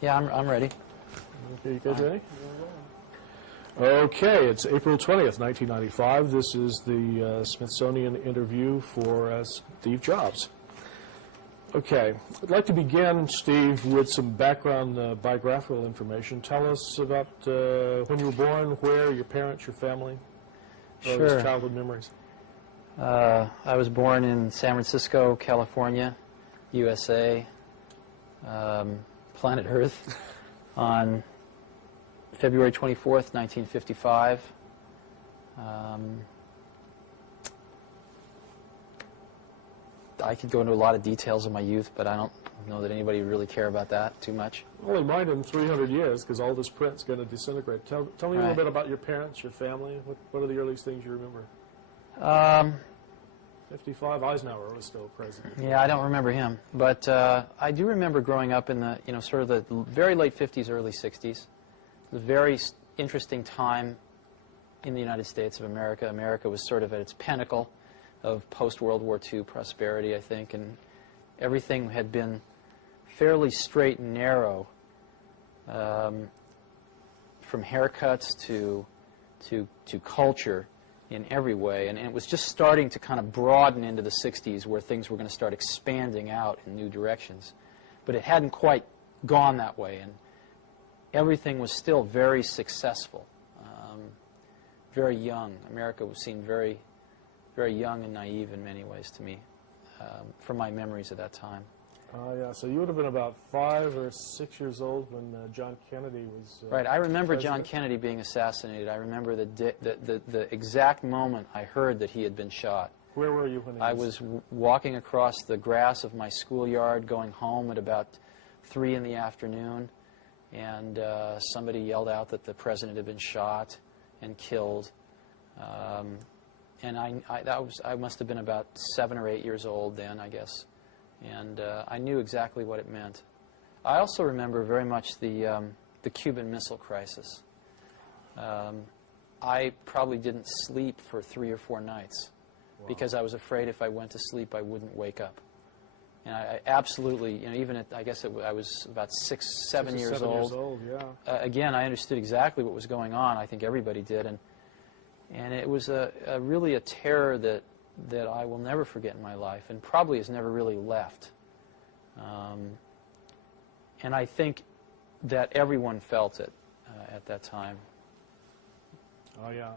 Yeah, I'm ready. Okay, you guys ready? Okay, it's April 20th, 1995. This is the Smithsonian interview for Steve Jobs. Okay, I'd like to begin, Steve, with some background biographical information. Tell us about when you were born, where, your parents, your family, Sure. childhood memories. I was born in San Francisco, California, USA, planet Earth, on February 24th, 1955. I could go into a lot of details of my youth, but I don't know that anybody would really care about that too much. Only mine in 300 years, because all this print's going to disintegrate. Tell me a little bit about your parents, your family. What are the earliest things you remember? 55, Eisenhower was still president. Yeah, I don't remember him, but I do remember growing up in the, sort of the very late 50s, early 60s. It was a very interesting time in the United States of America. America was sort of at its pinnacle of post-World War II prosperity, I think, and everything had been fairly straight and narrow, from haircuts to culture in every way, and it was just starting to kind of broaden into the 60s where things were going to start expanding out in new directions. But it hadn't quite gone that way, and everything was still very successful, very young. America was seen very, very young and naive in many ways to me, from my memories of that time. Yeah, so you would have been about 5 or 6 years old when John Kennedy was right, I remember president. John Kennedy being assassinated. I remember the exact moment I heard that he had been shot. Where were you when I was walking across the grass of my schoolyard going home at about 3 in the afternoon, and somebody yelled out that the president had been shot and killed. And I must have been about 7 or 8 years old then, I guess. And I knew exactly what it meant. I also remember very much the Cuban Missile Crisis. I probably didn't sleep for 3 or 4 nights because I was afraid if I went to sleep I wouldn't wake up. And I absolutely, even at, I guess I was about 6, 7 years old. Yeah. Again, I understood exactly what was going on. I think everybody did. And it was really a terror that I will never forget in my life, and probably has never really left. And I think that everyone felt it at that time. Oh, yeah.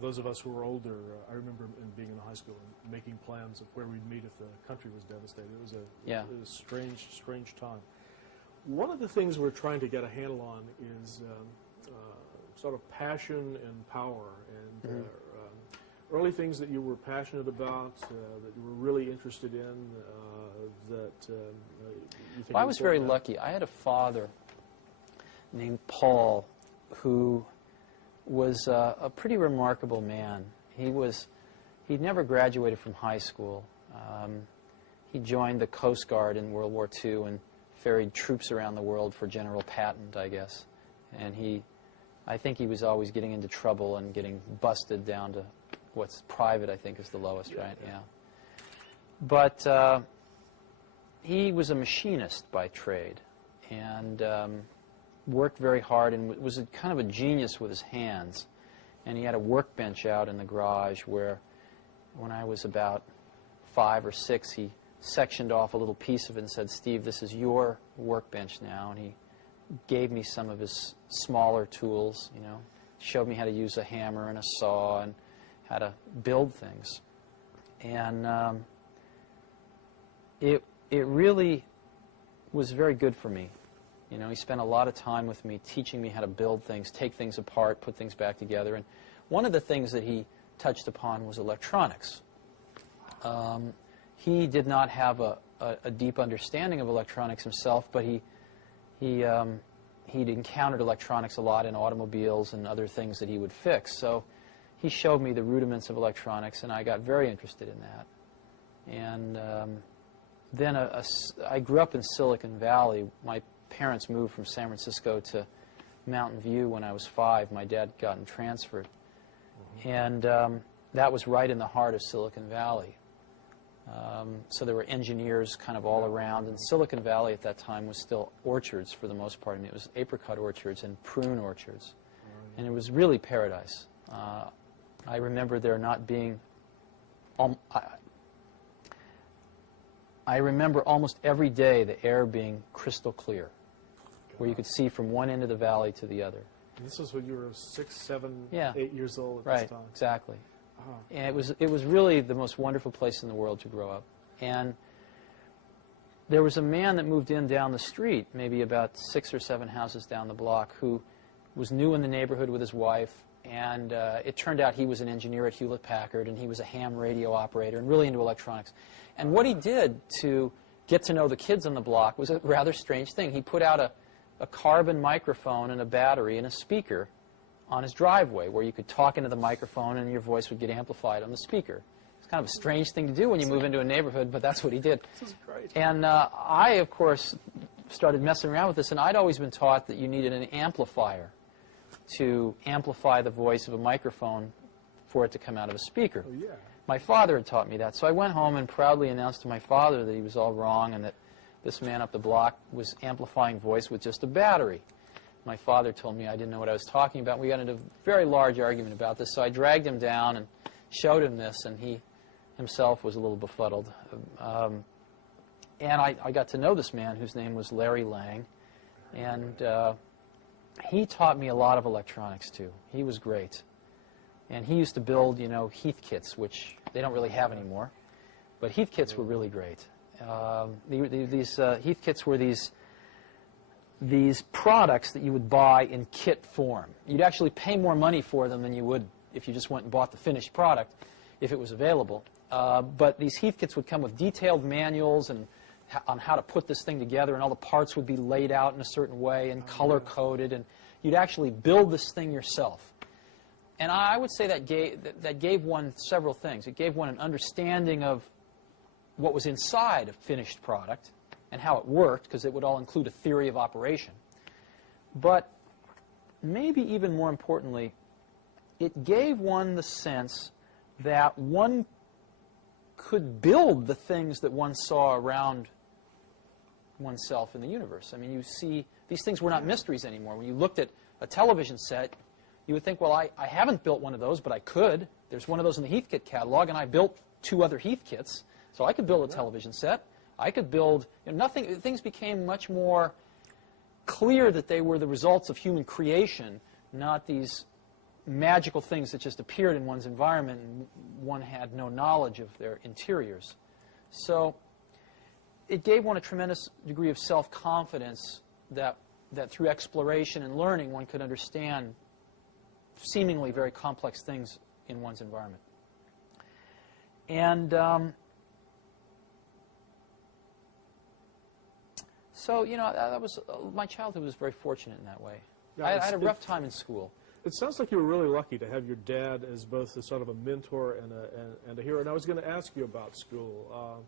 Those of us who were older, I remember being in high school and making plans of where we'd meet if the country was devastated. It was a strange, strange time. One of the things we're trying to get a handle on is sort of passion and power, and early things that you were passionate about, that you were really interested in, that you think... Well, I was very lucky. I had a father named Paul who was a pretty remarkable man. He'd never graduated from high school. He joined the Coast Guard in World War II and ferried troops around the world for General Patton, I guess. And I think he was always getting into trouble and getting busted down to what's private, I think, is the lowest, right? Yeah. But he was a machinist by trade and worked very hard and was kind of a genius with his hands. And he had a workbench out in the garage where, when I was about 5 or 6, he sectioned off a little piece of it and said, "Steve, this is your workbench now." And he gave me some of his smaller tools, showed me how to use a hammer and a saw and how to build things. And it really was very good for me. He spent a lot of time with me teaching me how to build things, take things apart, put things back together. And one of the things that he touched upon was electronics. He did not have a deep understanding of electronics himself, but he'd encountered electronics a lot in automobiles and other things that he would fix. So he showed me the rudiments of electronics, and I got very interested in that. And then I grew up in Silicon Valley. My parents moved from San Francisco to Mountain View when I was 5. My dad had gotten transferred. And that was right in the heart of Silicon Valley. So there were engineers kind of all around, and Silicon Valley at that time was still orchards for the most part. I mean, it was apricot orchards and prune orchards, and it was really paradise. I remember there not being, I remember almost every day the air being crystal clear, where you could see from one end of the valley to the other. And this was when you were 6, 7, Yeah. 8 years old at Right, this time. exactly. Uh-huh. And it was really the most wonderful place in the world to grow up. And there was a man that moved in down the street, maybe about 6 or 7 houses down the block, who was new in the neighborhood with his wife. And it turned out he was an engineer at Hewlett-Packard, and he was a ham radio operator and really into electronics. And what he did to get to know the kids on the block was a rather strange thing. He put out a carbon microphone and a battery and a speaker on his driveway where you could talk into the microphone and your voice would get amplified on the speaker. It's kind of a strange thing to do when you move into a neighborhood, but that's what he did. This is great. And I, of course, started messing around with this, and I'd always been taught that you needed an amplifier to amplify the voice of a microphone for it to come out of a speaker. Oh, yeah. My father had taught me that, so I went home and proudly announced to my father that he was all wrong and that this man up the block was amplifying voice with just a battery. My father told me I didn't know what I was talking about. We got into a very large argument about this, so I dragged him down and showed him this, and he himself was a little befuddled. And I got to know this man whose name was Larry Lang, and he taught me a lot of electronics, too. He was great. And he used to build, you know, Heathkits, which they don't really have anymore. But Heathkits were really great. These Heathkits were these products that you would buy in kit form. You'd actually pay more money for them than you would if you just went and bought the finished product, if it was available. But these Heathkits would come with detailed manuals and on how to put this thing together, and all the parts would be laid out in a certain way and color-coded, and you'd actually build this thing yourself. And I would say that gave one several things. It gave one an understanding of what was inside a finished product and how it worked, because it would all include a theory of operation. But maybe even more importantly, it gave one the sense that one could build the things that one saw around oneself in the universe. I mean, you see, these things were not mysteries anymore. When you looked at a television set, you would think, well, I haven't built one of those, but I could. There's one of those in the Heathkit catalog, and I built 2 other Heathkits, so I could build a television set. I could build, you know, things became much more clear that they were the results of human creation, not these magical things that just appeared in one's environment and one had no knowledge of their interiors. So it gave one a tremendous degree of self-confidence that through exploration and learning one could understand seemingly very complex things in one's environment. And so, you know, that was my childhood was very fortunate in that way. Yeah, I had a rough time in school. It sounds like you were really lucky to have your dad as both a sort of a mentor and a hero. And I was going to ask you about school.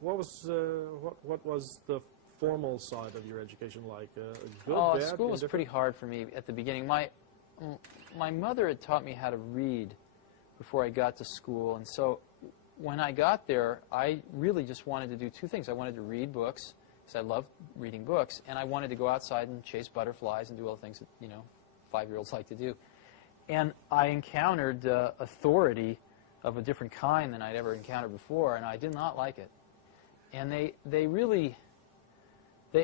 What was the formal side of your education like? A good, bad, school was pretty hard for me at the beginning. My mother had taught me how to read before I got to school, and so when I got there, I really just wanted to do 2 things. I wanted to read books, because I loved reading books, and I wanted to go outside and chase butterflies and do all the things that, you know, 5-year-olds like to do. And I encountered authority of a different kind than I'd ever encountered before, and I did not like it. And they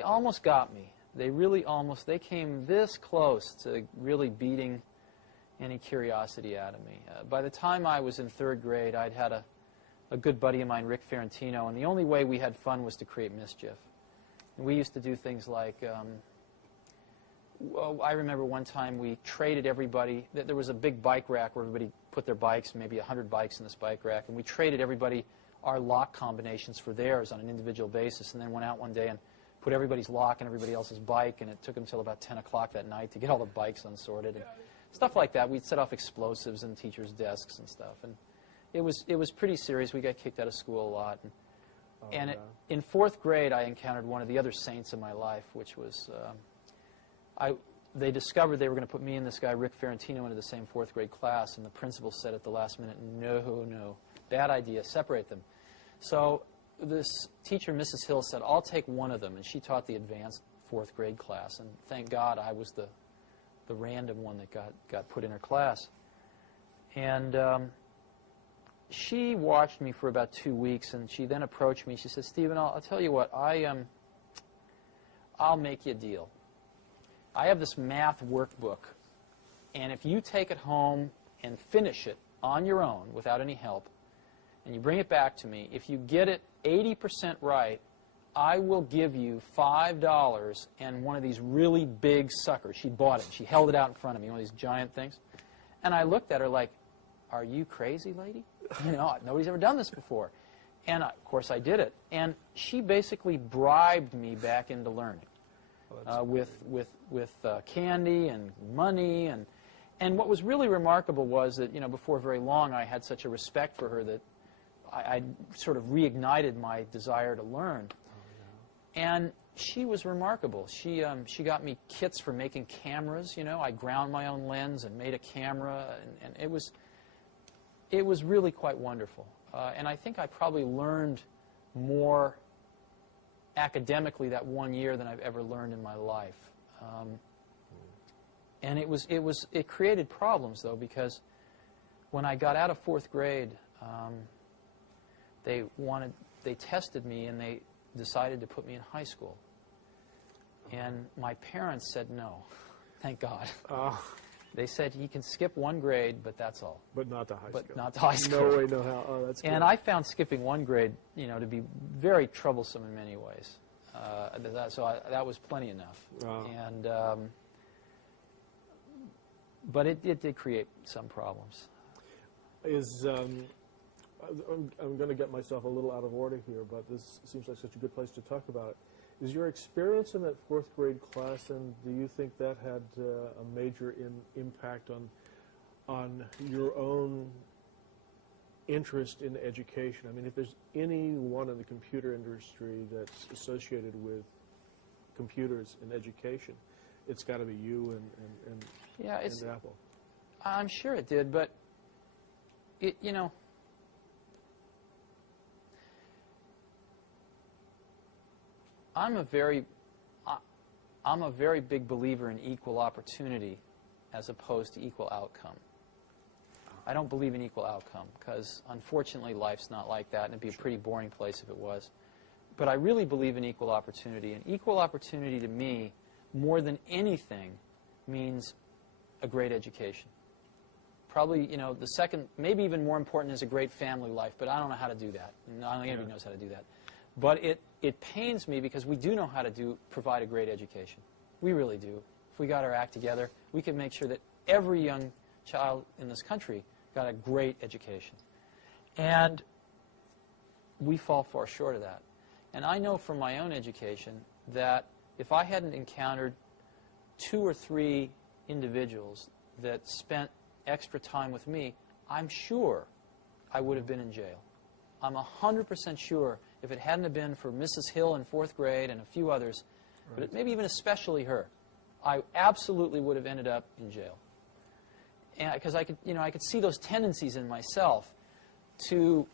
almost got me. They came this close to really beating any curiosity out of me. By the time I was in 3rd grade, I'd had a good buddy of mine, Rick Ferrantino, and the only way we had fun was to create mischief. And we used to do things like, I remember one time we traded everybody. There was a big bike rack where everybody put their bikes, maybe 100 bikes in this bike rack, and we traded everybody our lock combinations for theirs on an individual basis, and then went out one day and put everybody's lock in everybody else's bike, and it took them until about 10 o'clock that night to get all the bikes unsorted and stuff like that. We'd set off explosives in teachers' desks and stuff, and it was pretty serious. We got kicked out of school a lot, and in 4th grade I encountered one of the other saints in my life, which was they discovered they were going to put me and this guy Rick Ferrantino into the same 4th grade class, and the principal said at the last minute, no, bad idea, separate them. So this teacher, Mrs. Hill, said, I'll take one of them, and she taught the advanced 4th grade class, and thank God I was the random one that got put in her class. And she watched me for about 2 weeks, and she then approached me. She said, Stephen, I'll tell you what, I'll make you a deal. I have this math workbook, and if you take it home and finish it on your own without any help, and you bring it back to me, if you get it 80% right, I will give you $5 and one of these really big suckers. She bought it. She held it out in front of me, one of these giant things. And I looked at her like, are you crazy, lady? You know, nobody's ever done this before. And, of course, I did it. And she basically bribed me back into learning with candy and money. And what was really remarkable was that, you know, before very long, I had such a respect for her that I sort of reignited my desire to learn. And she was remarkable. She got me kits for making cameras. You know, I ground my own lens and made a camera, and it was really quite wonderful. And I think I probably learned more academically that 1 year than I've ever learned in my life. And it created problems, though, because when I got out of 4th grade, they tested me and they decided to put me in high school. And my parents said no, thank God. They said he can skip 1 grade, but that's all. But not to high school. But not to high school. No way, no how. Oh, that's good. And I found skipping 1 grade, you know, to be very troublesome in many ways. That was plenty enough. And but it did create some problems. I'm going to get myself a little out of order here, but this seems like such a good place to talk about it. Is your experience in that 4th grade class, and do you think that had a major impact on your own interest in education? I mean, if there's anyone in the computer industry that's associated with computers and education, it's got to be you and Apple. I'm sure it did, but you know, I'm a very big believer in equal opportunity as opposed to equal outcome. I don't believe in equal outcome because, unfortunately, life's not like that, and it'd be a pretty boring place if it was. But I really believe in equal opportunity, and equal opportunity to me, more than anything, means a great education. Probably, you know, the second, maybe even more important is a great family life, but I don't know how to do that. I don't think anybody knows how to do that. But it pains me because we do know how to provide a great education. We really do. If we got our act together, we could make sure that every young child in this country got a great education. And we fall far short of that. And I know from my own education that if I hadn't encountered 2 or 3 individuals that spent extra time with me, I'm sure I would have been in jail. I'm 100% sure if it hadn't have been for Mrs. Hill in 4th grade and a few others, but maybe even especially her, I absolutely would have ended up in jail. Because I could see those tendencies in myself to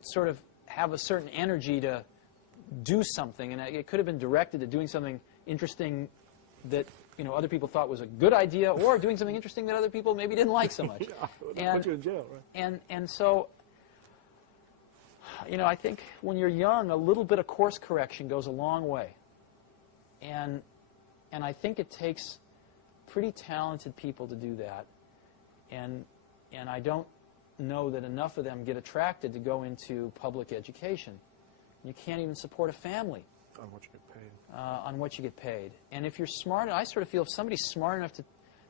sort of have a certain energy to do something, and it could have been directed to doing something interesting that other people thought was a good idea, or doing something interesting that other people maybe didn't like so much. Yeah, put you in jail, right? And so, I think when you're young, a little bit of course correction goes a long way. And I think it takes pretty talented people to do that. And I don't know that enough of them get attracted to go into public education. You can't even support a family on what you get paid. On what you get paid. And if you're smart, I sort of feel if somebody's smart enough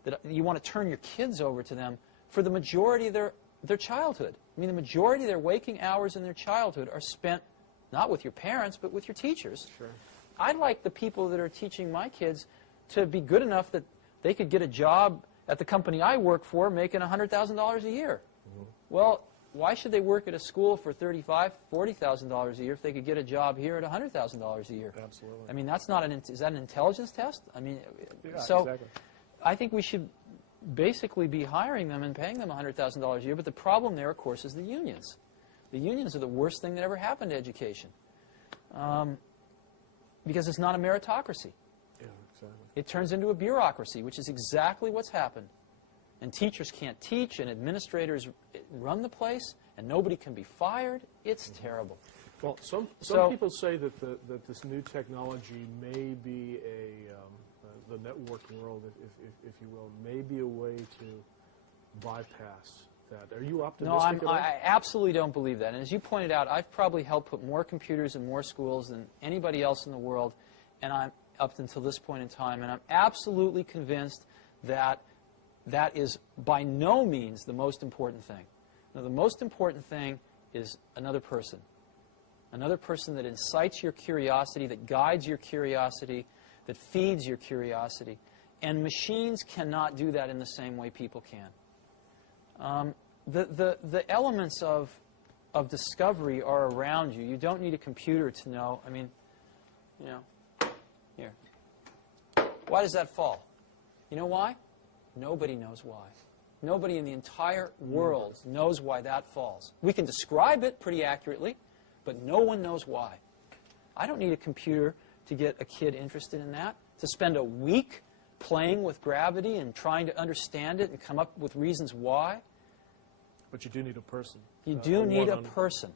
that you want to turn your kids over to them for the majority of their childhood. I mean, the majority of their waking hours in their childhood are spent not with your parents, but with your teachers. Sure. I'd like the people that are teaching my kids to be good enough that they could get a job at the company I work for making $100,000 a year. Mm-hmm. Well, why should they work at a school for $35,000, $40,000 a year if they could get a job here at $100,000 a year? Absolutely. I mean, that's not is that an intelligence test? I mean, yeah, so exactly. I think we should basically be hiring them and paying them $100,000 a year. But the problem there, of course, is the unions. The unions are the worst thing that ever happened to education, because it's not a meritocracy. Yeah, exactly. It turns into a bureaucracy, which is exactly what's happened. And teachers can't teach, and administrators run the place, and nobody can be fired. It's terrible. Well, some people say that that this new technology may be the networking world, if you will, may be a way to bypass that. Are you optimistic? No, I absolutely don't believe that. And as you pointed out, I've probably helped put more computers in more schools than anybody else in the world, and I'm up until this point in time, and I'm absolutely convinced that that is by no means the most important thing. Now, the most important thing is another person that incites your curiosity, that guides your curiosity, that feeds your curiosity. And machines cannot do that in the same way people can. The elements of discovery are around you. You don't need a computer to know. I mean, you know, here. Why does that fall? You know why? Nobody knows why. Nobody in the entire world knows why that falls. We can describe it pretty accurately, but no one knows why. I don't need a computer to get a kid interested in that, to spend a week playing with gravity and trying to understand it and come up with reasons why. But you do need a person. You do need a person.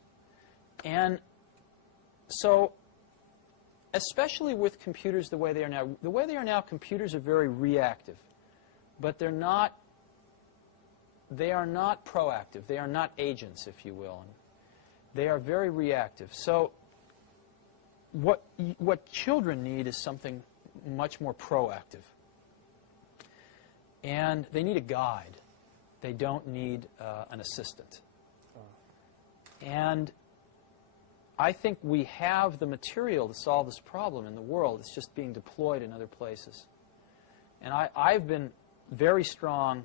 And so, especially with computers the way they are now, computers are very reactive. But they are not proactive. They are not agents, if you will. And they are very reactive. So what children need is something much more proactive. And they need a guide. They don't need an assistant. And I think we have the material to solve this problem in the world. It's just being deployed in other places. And I've been very strong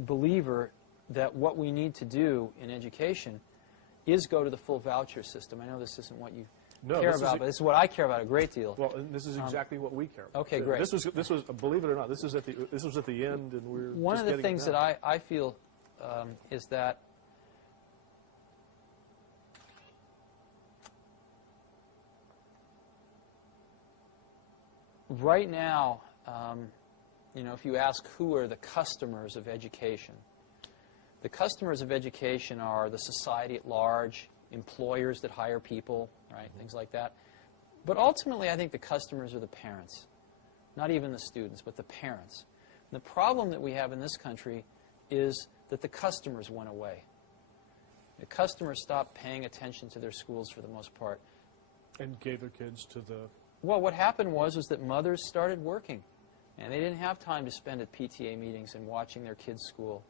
believer that what we need to do in education is go to the full voucher system. I know this isn't what you care about, but this is what I care about a great deal. Well, and this is exactly what we care about. Okay, great. This was believe it or not, this was at the end, and we're one of the things that I feel is that right now, you know, if you ask who are the customers of education, the customers of education are the society at large, employers that hire people, right, things like that. But ultimately, I think the customers are the parents, not even the students, but the parents. And the problem that we have in this country is that the customers went away. The customers stopped paying attention to their schools for the most part. And gave their kids to the... Well, what happened was that mothers started working. And they didn't have time to spend at PTA meetings and watching their kids' school.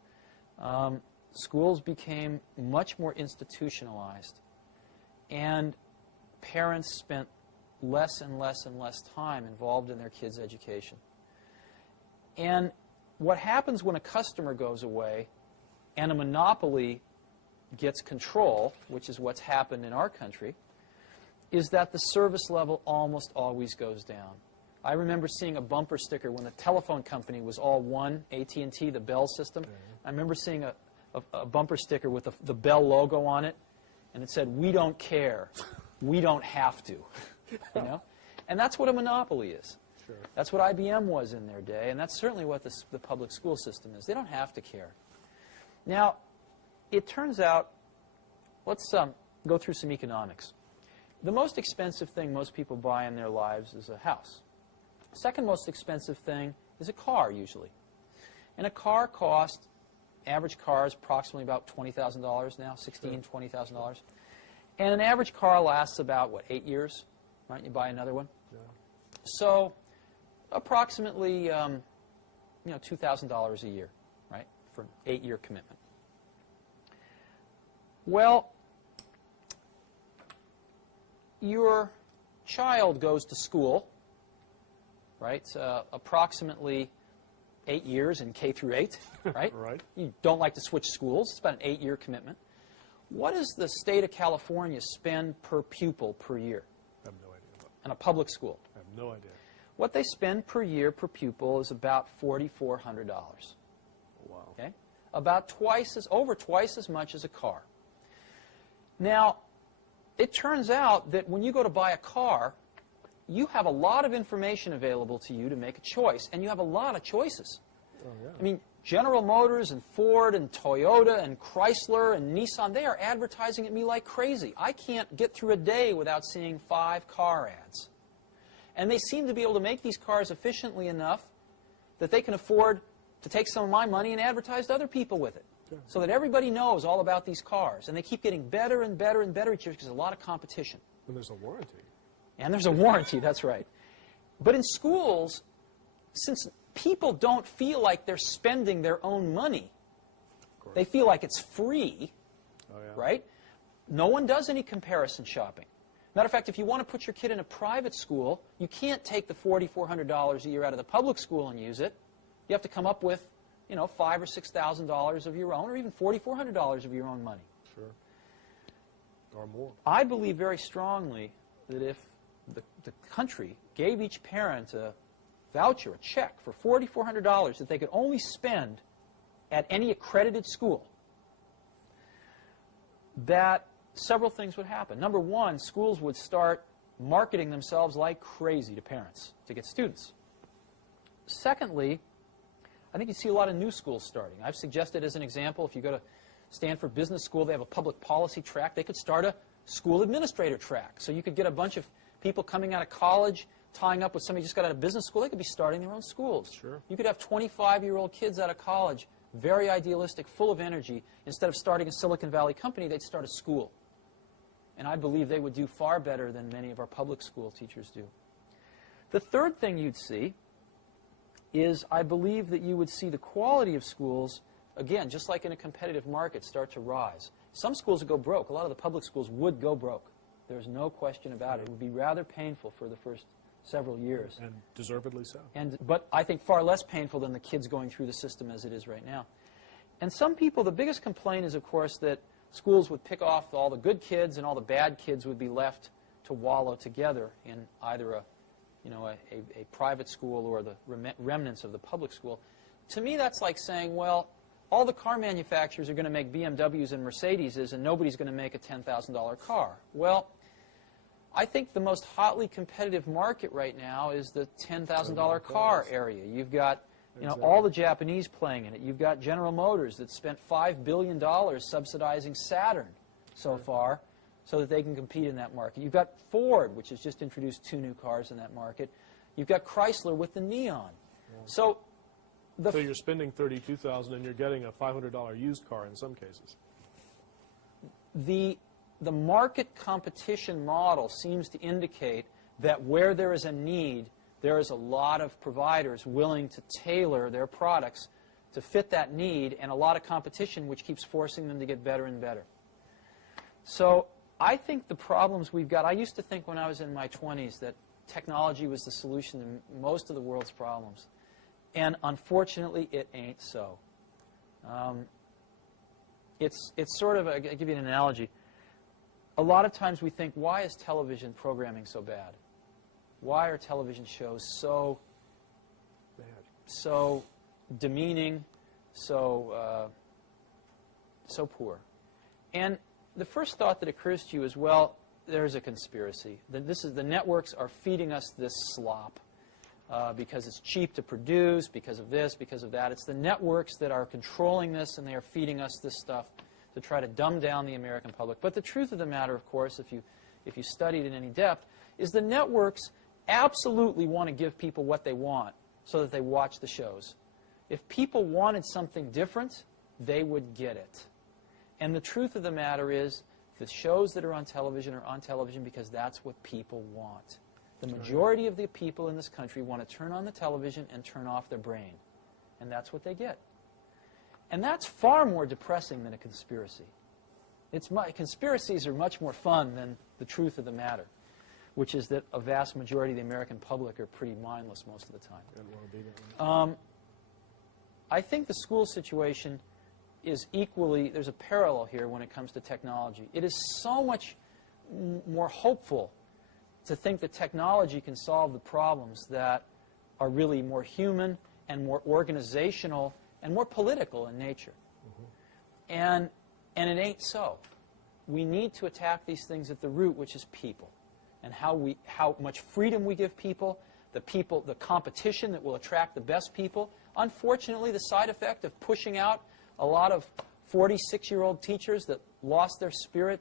Schools became much more institutionalized. And parents spent less and less and less time involved in their kids' education. And what happens when a customer goes away and a monopoly gets control, which is what's happened in our country, is that the service level almost always goes down. I remember seeing a bumper sticker when the telephone company was all one, AT&T, the Bell system. I remember seeing a bumper sticker with the Bell logo on it, and it said, "We don't care. We don't have to." You know? And that's what a monopoly is. Sure. That's what IBM was in their day, and that's certainly what the public school system is. They don't have to care. Now, it turns out, let's go through some economics. The most expensive thing most people buy in their lives is a house. Second most expensive thing is a car, usually. And a car costs, average car is approximately about $20,000 now, $16,000, $20,000. And an average car lasts about, what, 8 years? Right? You buy another one? Yeah. So approximately, $2,000 a year, right, for an 8-year commitment. Well, your child goes to school, right, approximately 8 years in K through 8, right? Right. You don't like to switch schools. It's about an 8-year commitment. What does the state of California spend per pupil per year? I have no idea. In a public school? I have no idea. What they spend per year per pupil is about $4,400. Wow. Okay? Over twice as much as a car. Now, it turns out that when you go to buy a car, you have a lot of information available to you to make a choice, and you have a lot of choices. Oh, yeah. I mean, General Motors and Ford and Toyota and Chrysler and Nissan, they are advertising at me like crazy. I can't get through a day without seeing 5 car ads. And they seem to be able to make these cars efficiently enough that they can afford to take some of my money and advertise to other people with it. Yeah. So that everybody knows all about these cars. And they keep getting better and better and better each year because there's a lot of competition. And there's a warranty. And there's a warranty, that's right. But in schools, since people don't feel like they're spending their own money, they feel like it's free, right? No one does any comparison shopping. Matter of fact, if you want to put your kid in a private school, you can't take the $4,400 a year out of the public school and use it. You have to come up with, you know, $5,000 or $6,000 of your own, or even $4,400 of your own money. Sure. Or more. I believe very strongly that if the country gave each parent a voucher, a check for $4,400 that they could only spend at any accredited school, that several things would happen. Number one, schools would start marketing themselves like crazy to parents to get students. Secondly, I think you see a lot of new schools starting. I've suggested as an example, if you go to Stanford Business School, they have a public policy track. They could start a school administrator track. So you could get a bunch of people coming out of college, tying up with somebody who just got out of business school. They could be starting their own schools. Sure. You could have 25-year-old kids out of college, very idealistic, full of energy. Instead of starting a Silicon Valley company, they'd start a school. And I believe they would do far better than many of our public school teachers do. The third thing you'd see is I believe that you would see the quality of schools, again, just like in a competitive market, start to rise. Some schools would go broke. A lot of the public schools would go broke. There's no question about it. It would be rather painful for the first several years. And deservedly so. But I think far less painful than the kids going through the system as it is right now. And some people, the biggest complaint is, of course, that schools would pick off all the good kids and all the bad kids would be left to wallow together in either a private school or the remnants of the public school. To me, that's like saying, well, all the car manufacturers are going to make BMWs and Mercedeses, and nobody's going to make a $10,000 car. Well, I think the most hotly competitive market right now is the $10,000 car area. You've got all the Japanese playing in it. You've got General Motors that spent $5 billion subsidizing Saturn so far so that they can compete in that market. You've got Ford, which has just introduced 2 new cars in that market. You've got Chrysler with the Neon. Yeah. So you're spending $32,000 and you're getting a $500 used car in some cases. The market competition model seems to indicate that where there is a need, there is a lot of providers willing to tailor their products to fit that need, and a lot of competition which keeps forcing them to get better and better. So I think the problems we've got, I used to think when I was in my 20s that technology was the solution to most of the world's problems. And unfortunately, it ain't so. It's sort of, I'll give you an analogy. A lot of times we think, why is television programming so bad? Why are television shows so demeaning, so poor? And the first thought that occurs to you is, well, there's a conspiracy. The networks are feeding us this slop because it's cheap to produce, because of this, because of that. It's the networks that are controlling this, and they are feeding us this stuff to try to dumb down the American public. But the truth of the matter, of course, if you study it in any depth, is the networks absolutely want to give people what they want so that they watch the shows. If people wanted something different, they would get it. And the truth of the matter is, the shows that are on television because that's what people want. The majority of the people in this country want to turn on the television and turn off their brain. And that's what they get. And that's far more depressing than a conspiracy. Conspiracies are much more fun than the truth of the matter, which is that a vast majority of the American public are pretty mindless most of the time. I think the school situation is equally, there's a parallel here when it comes to technology. It is so much more hopeful to think that technology can solve the problems that are really more human and more organizational and more political in nature. And it ain't so. we need to attack these things at the root, which is people, and how much freedom we give people, the competition that will attract the best people. Unfortunately, the side effect of pushing out a lot of 46-year-old teachers that lost their spirit,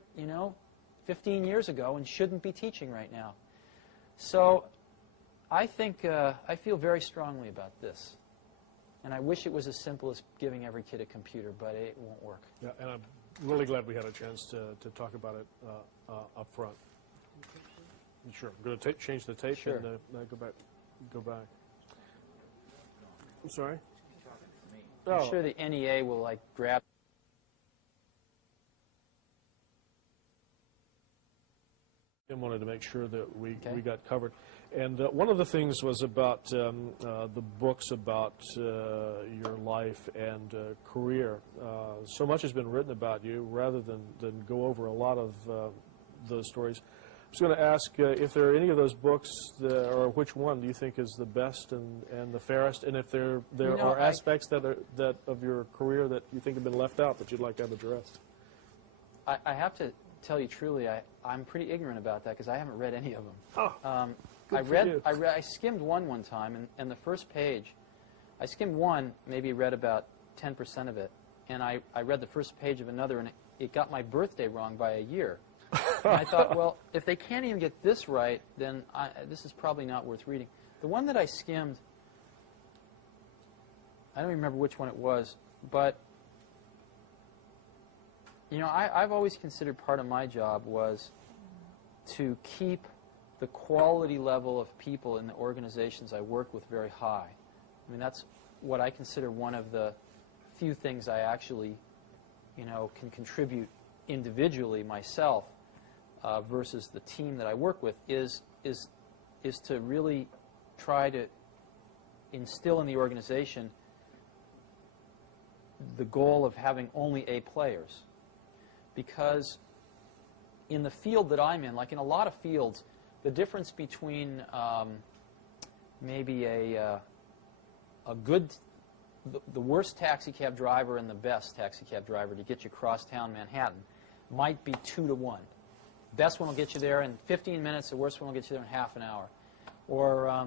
15 years ago and shouldn't be teaching right now. So I think I feel very strongly about this. And I wish it was as simple as giving every kid a computer, but it won't work. Yeah, and I'm really glad we had a chance to talk about it up front. Sure. I'm going to change the tape Sure. and go back. I'm sorry? I'm sure the NEA will grab. I wanted to make sure that we got covered. And one of the things was about the books about your life and career. So much has been written about you. Rather than go over a lot of those stories, I was going to ask if there are any of those books, or which one do you think is the best and the fairest, and if there are aspects that of your career that you think have been left out that you'd like to have addressed. I have to tell you truly, I'm pretty ignorant about that because I haven't read any of them. Oh. I skimmed one time, and the first page, I skimmed one, maybe read about 10% of it, and I read the first page of another, and it got my birthday wrong by a year. And I thought, well, if they can't even get this right, then this is probably not worth reading. The one that I skimmed, I don't remember which one it was, but I've always considered part of my job was to keep the quality level of people in the organizations I work with very high. I mean, that's what I consider one of the few things I actually, can contribute individually myself versus the team that I work with is to really try to instill in the organization the goal of having only A players. Because in the field that I'm in, like in a lot of fields, the difference between maybe the worst taxi cab driver and the best taxi cab driver to get you across town Manhattan might be 2 to 1. Best one will get you there in 15 minutes. The worst one will get you there in half an hour. Or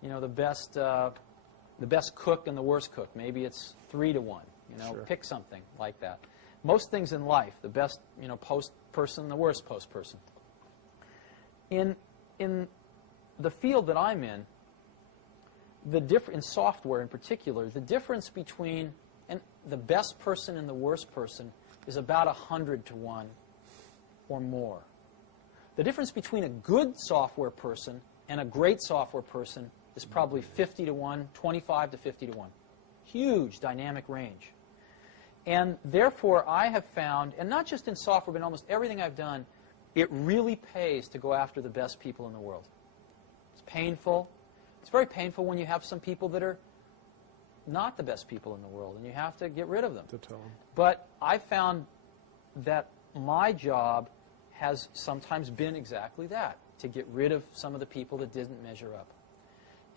the best cook and the worst cook. Maybe it's 3 to 1. Sure. Pick something like that. Most things in life, the best post person, the worst post person. In the field that I'm in, in software in particular, the difference between the best person and the worst person is about 100 to 1 or more. The difference between a good software person and a great software person is probably 50 to 1, 25 to 50 to 1. Huge dynamic range. And therefore, I have found, and not just in software, but in almost everything I've done, it really pays to go after the best people in the world. It's painful. It's very painful when you have some people that are not the best people in the world, and you have to get rid of them. To tell them. But I found that my job has sometimes been exactly that, to get rid of some of the people that didn't measure up.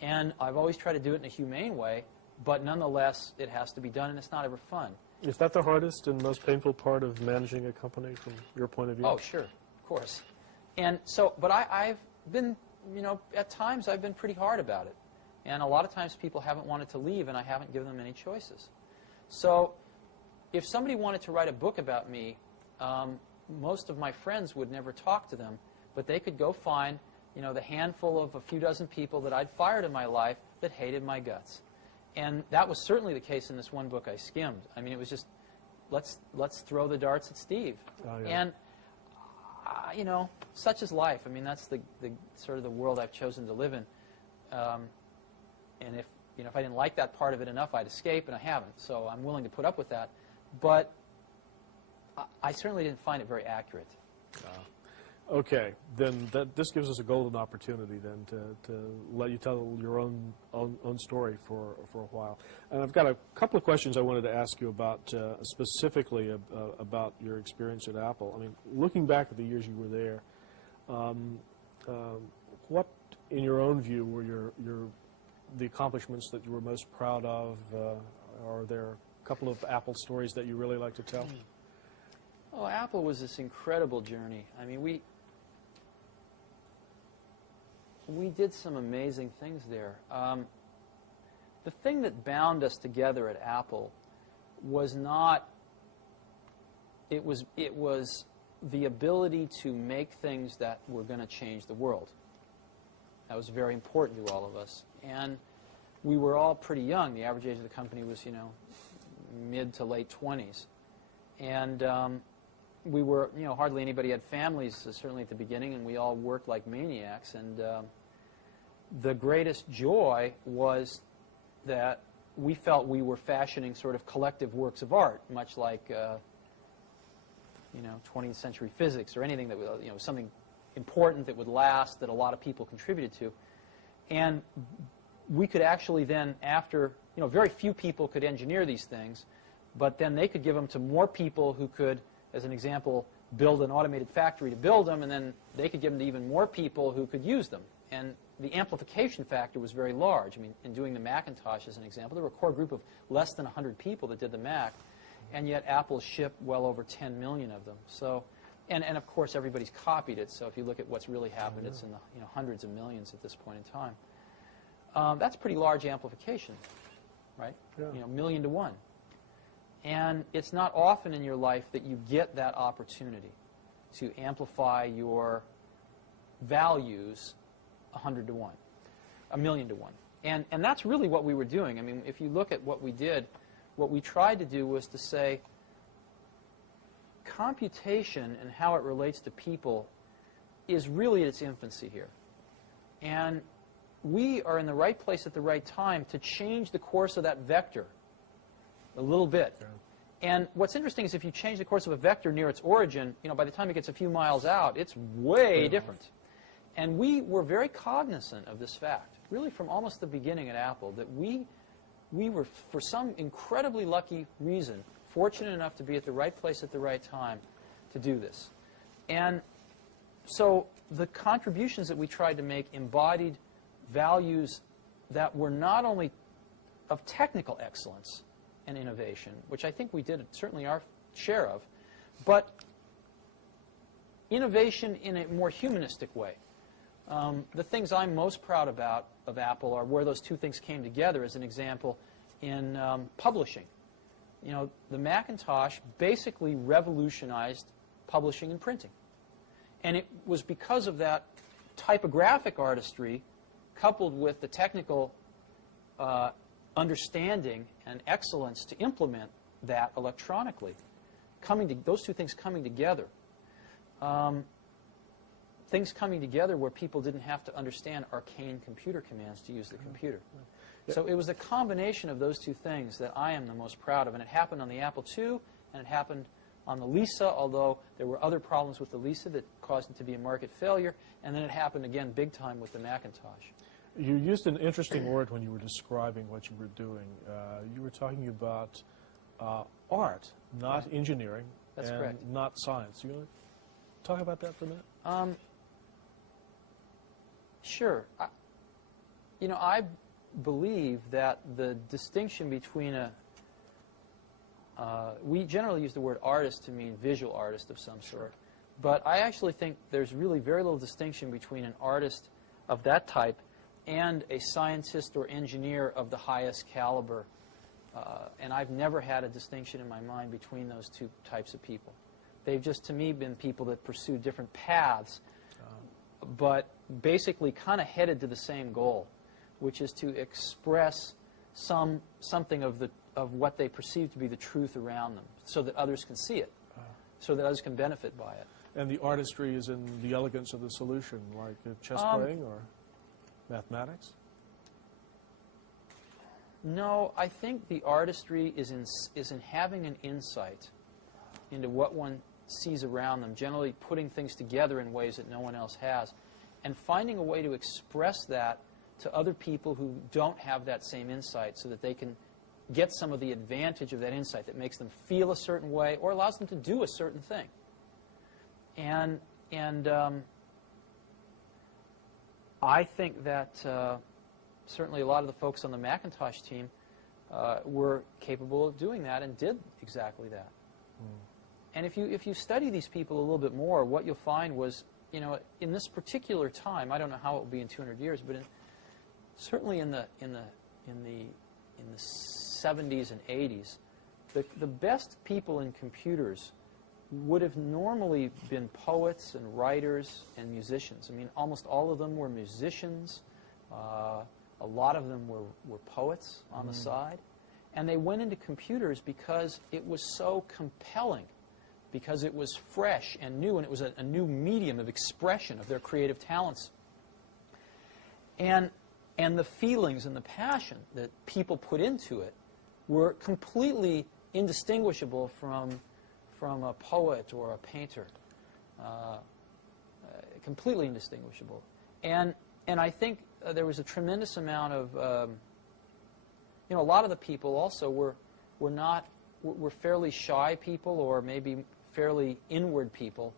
And I've always tried to do it in a humane way, but nonetheless, it has to be done, and it's not ever fun. Is that the hardest and most painful part of managing a company from your point of view? Oh, sure, of course. And so, but I've been, at times I've been pretty hard about it. And a lot of times people haven't wanted to leave, and I haven't given them any choices. So if somebody wanted to write a book about me, most of my friends would never talk to them, but they could go find, the handful of a few dozen people that I'd fired in my life that hated my guts. And that was certainly the case in this one book I skimmed. I mean, it was just, let's throw the darts at Steve. Oh, yeah. And, such is life. I mean, that's the sort of the world I've chosen to live in. And if I didn't like that part of it enough, I'd escape, and I haven't. So I'm willing to put up with that. But I certainly didn't find it very accurate. Okay, then this gives us a golden opportunity then to let you tell your own story for a while. And I've got a couple of questions I wanted to ask you about specifically about your experience at Apple. I mean, looking back at the years you were there, what, in your own view, were the accomplishments that you were most proud of? Are there a couple of Apple stories that you really like to tell? Oh, Apple was this incredible journey. I mean, we did some amazing things there. The thing that bound us together at Apple was not, it was the ability to make things that were going to change the world. That was very important to all of us. And we were all pretty young. The average age of the company was, you know, mid to late 20s. And we were, you know, hardly anybody had families, certainly at the beginning, and we all worked like maniacs. And the greatest joy was that we felt we were fashioning sort of collective works of art, much like, you know, 20th century physics or anything that, you know, something important that would last, that a lot of people contributed to. And we could actually then, after, you know, very few people could engineer these things, but then they could give them to more people who could, as an example, build an automated factory to build them, and then they could give them to even more people who could use them. And the amplification factor was very large. I mean, in doing the Macintosh as an example, there were a core group of less than 100 people that did the Mac, and yet Apple shipped well over 10 million of them. So, and of course, everybody's copied it. So if you look at what's really happened, it's in the, you know, hundreds of millions at this point in time. That's pretty large amplification, right? Yeah. You know, 1,000,000 to 1. And it's not often in your life that you get that opportunity to amplify your values 100 to 1, 1,000,000 to 1. And that's really what we were doing. I mean, if you look at what we did, what we tried to do was to say computation and how it relates to people is really at its infancy here. And we are in the right place at the right time to change the course of that vector a little bit. Yeah. And what's interesting is if you change the course of a vector near its origin, you know, by the time it gets a few miles out, it's way different. And we were very cognizant of this fact, really from almost the beginning at Apple, that we were, for some incredibly lucky reason, fortunate enough to be at the right place at the right time to do this. And so the contributions that we tried to make embodied values that were not only of technical excellence and innovation, which I think we did certainly our share of, but innovation in a more humanistic way. The things I'm most proud about of Apple are where those two things came together, as an example, in publishing. You know, the Macintosh basically revolutionized publishing and printing. And it was because of that typographic artistry coupled with the technical understanding and excellence to implement that electronically, those two things coming together. Things coming together where people didn't have to understand arcane computer commands to use the computer. So it was a combination of those two things that I am the most proud of. And it happened on the Apple II, and it happened on the Lisa, although there were other problems with the Lisa that caused it to be a market failure. And then it happened again big time with the Macintosh. You used an interesting word when you were describing what you were doing. You were talking about art, not engineering, That's and correct. not science. You want to talk about that for a minute? Sure. You know, I believe that the distinction between we generally use the word artist to mean visual artist of some sort. But I actually think there's really very little distinction between an artist of that type and a scientist or engineer of the highest caliber. And I've never had a distinction in my mind between those two types of people. They've just, to me, been people that pursue different paths, but basically kind of headed to the same goal, which is to express something of what they perceive to be the truth around them, so that others can see it, so that others can benefit by it. And the artistry is in the elegance of the solution, like chess playing or mathematics? No, I think the artistry is in having an insight into what one sees around them, generally putting things together in ways that no one else has, and finding a way to express that to other people who don't have that same insight, so that they can get some of the advantage of that insight that makes them feel a certain way or allows them to do a certain thing. And I think that certainly a lot of the folks on the Macintosh team were capable of doing that and did exactly that. And if you study these people a little bit more, what you'll find was, in this particular time, I don't know how it will be in 200 years, but certainly in the 70s and 80s, the best people in computers would have normally been poets and writers and musicians. I mean, almost all of them were musicians. A lot of them were poets on the side. And they went into computers because it was so compelling, because it was fresh and new, and it was a new medium of expression of their creative talents. And the feelings and the passion that people put into it were completely indistinguishable from a poet or a painter. Completely indistinguishable. And I think there was a tremendous amount of, a lot of the people also were fairly shy people, or maybe fairly inward people,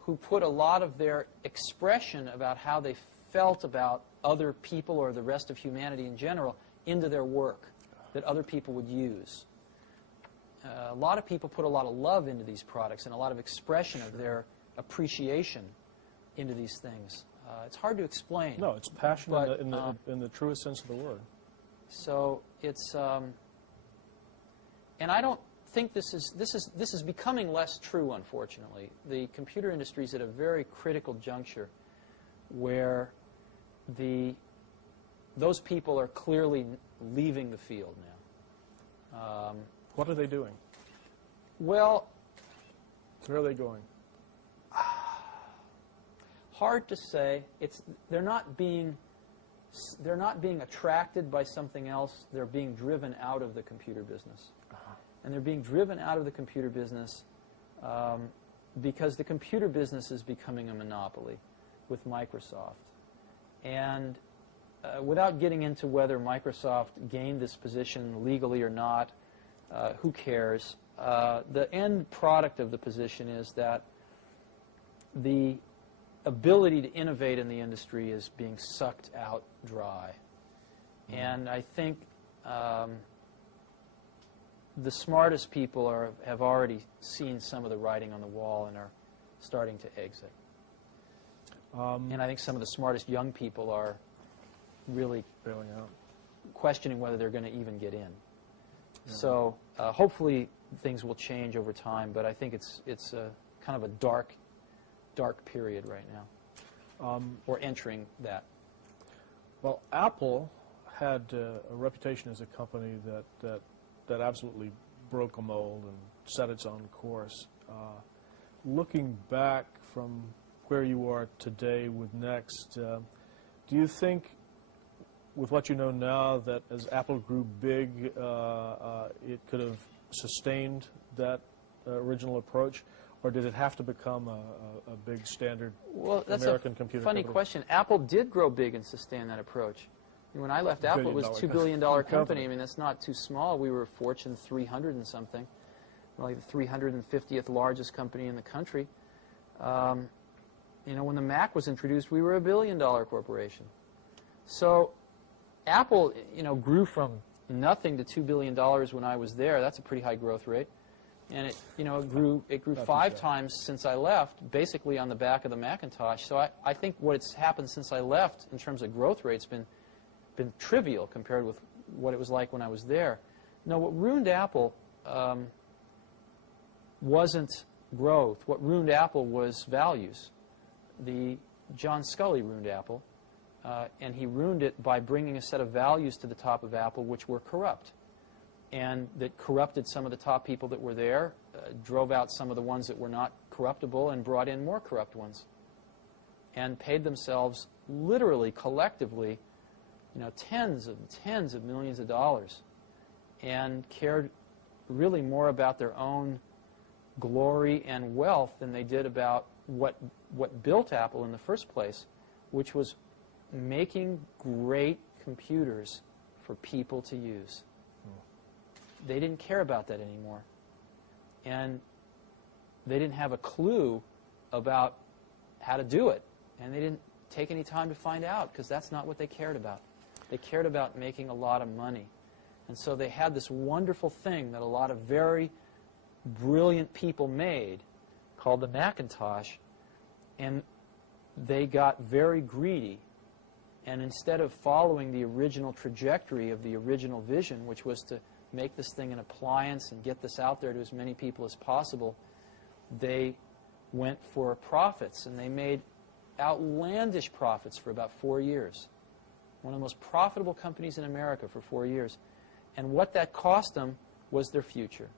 who put a lot of their expression about how they felt about other people or the rest of humanity in general into their work that other people would use. A lot of people put a lot of love into these products and a lot of expression of their appreciation into these things. It's hard to explain. No, it's passion in the truest sense of the word. So it's, and I don't think this is becoming less true, unfortunately. The computer industry is at a very critical juncture where those people are clearly leaving the field now. What are they doing? Well, where are they going? Hard to say. They're not being attracted by something else. They're being driven out of the computer business. And they're being driven out of the computer business because the computer business is becoming a monopoly with Microsoft. And without getting into whether Microsoft gained this position legally or not, who cares? The end product of the position is that the ability to innovate in the industry is being sucked out dry. And I think the smartest people have already seen some of the writing on the wall and are starting to exit. And I think some of the smartest young people are really bailing out, questioning whether they're going to even get in. Yeah. So hopefully things will change over time, but I think it's kind of a dark period right now. We're entering that. Well, Apple had a reputation as a company that absolutely broke a mold and set its own course. Looking back from where you are today with Next, do you think, with what you know now, that as Apple grew big, it could have sustained that original approach? Or did it have to become a big standard American computer funny company? Question. Apple did grow big and sustain that approach. When I left Apple, it was a $2 billion company. I mean, that's not too small. We were Fortune 300 and something, like the 350th largest company in the country. When the Mac was introduced, we were a $1 billion corporation. So Apple, grew from nothing to $2 billion when I was there. That's a pretty high growth rate. And it grew 5 times since I left, basically on the back of the Macintosh. So I think what's happened since I left in terms of growth rate's been trivial compared with what it was like when I was there. No, what ruined Apple wasn't growth. What ruined Apple was values. John Sculley ruined Apple, and he ruined it by bringing a set of values to the top of Apple which were corrupt, and that corrupted some of the top people that were there, drove out some of the ones that were not corruptible, and brought in more corrupt ones, and paid themselves literally, collectively, tens of millions of dollars, and cared really more about their own glory and wealth than they did about what built Apple in the first place, which was making great computers for people to use. They didn't care about that anymore. And they didn't have a clue about how to do it. And they didn't take any time to find out, because that's not what they cared about. They cared about making a lot of money. And so they had this wonderful thing that a lot of very brilliant people made called the Macintosh, and they got very greedy. And instead of following the original trajectory of the original vision, which was to make this thing an appliance and get this out there to as many people as possible, they went for profits, and they made outlandish profits for about 4 years. One of the most profitable companies in America for 4 years. And what that cost them was their future.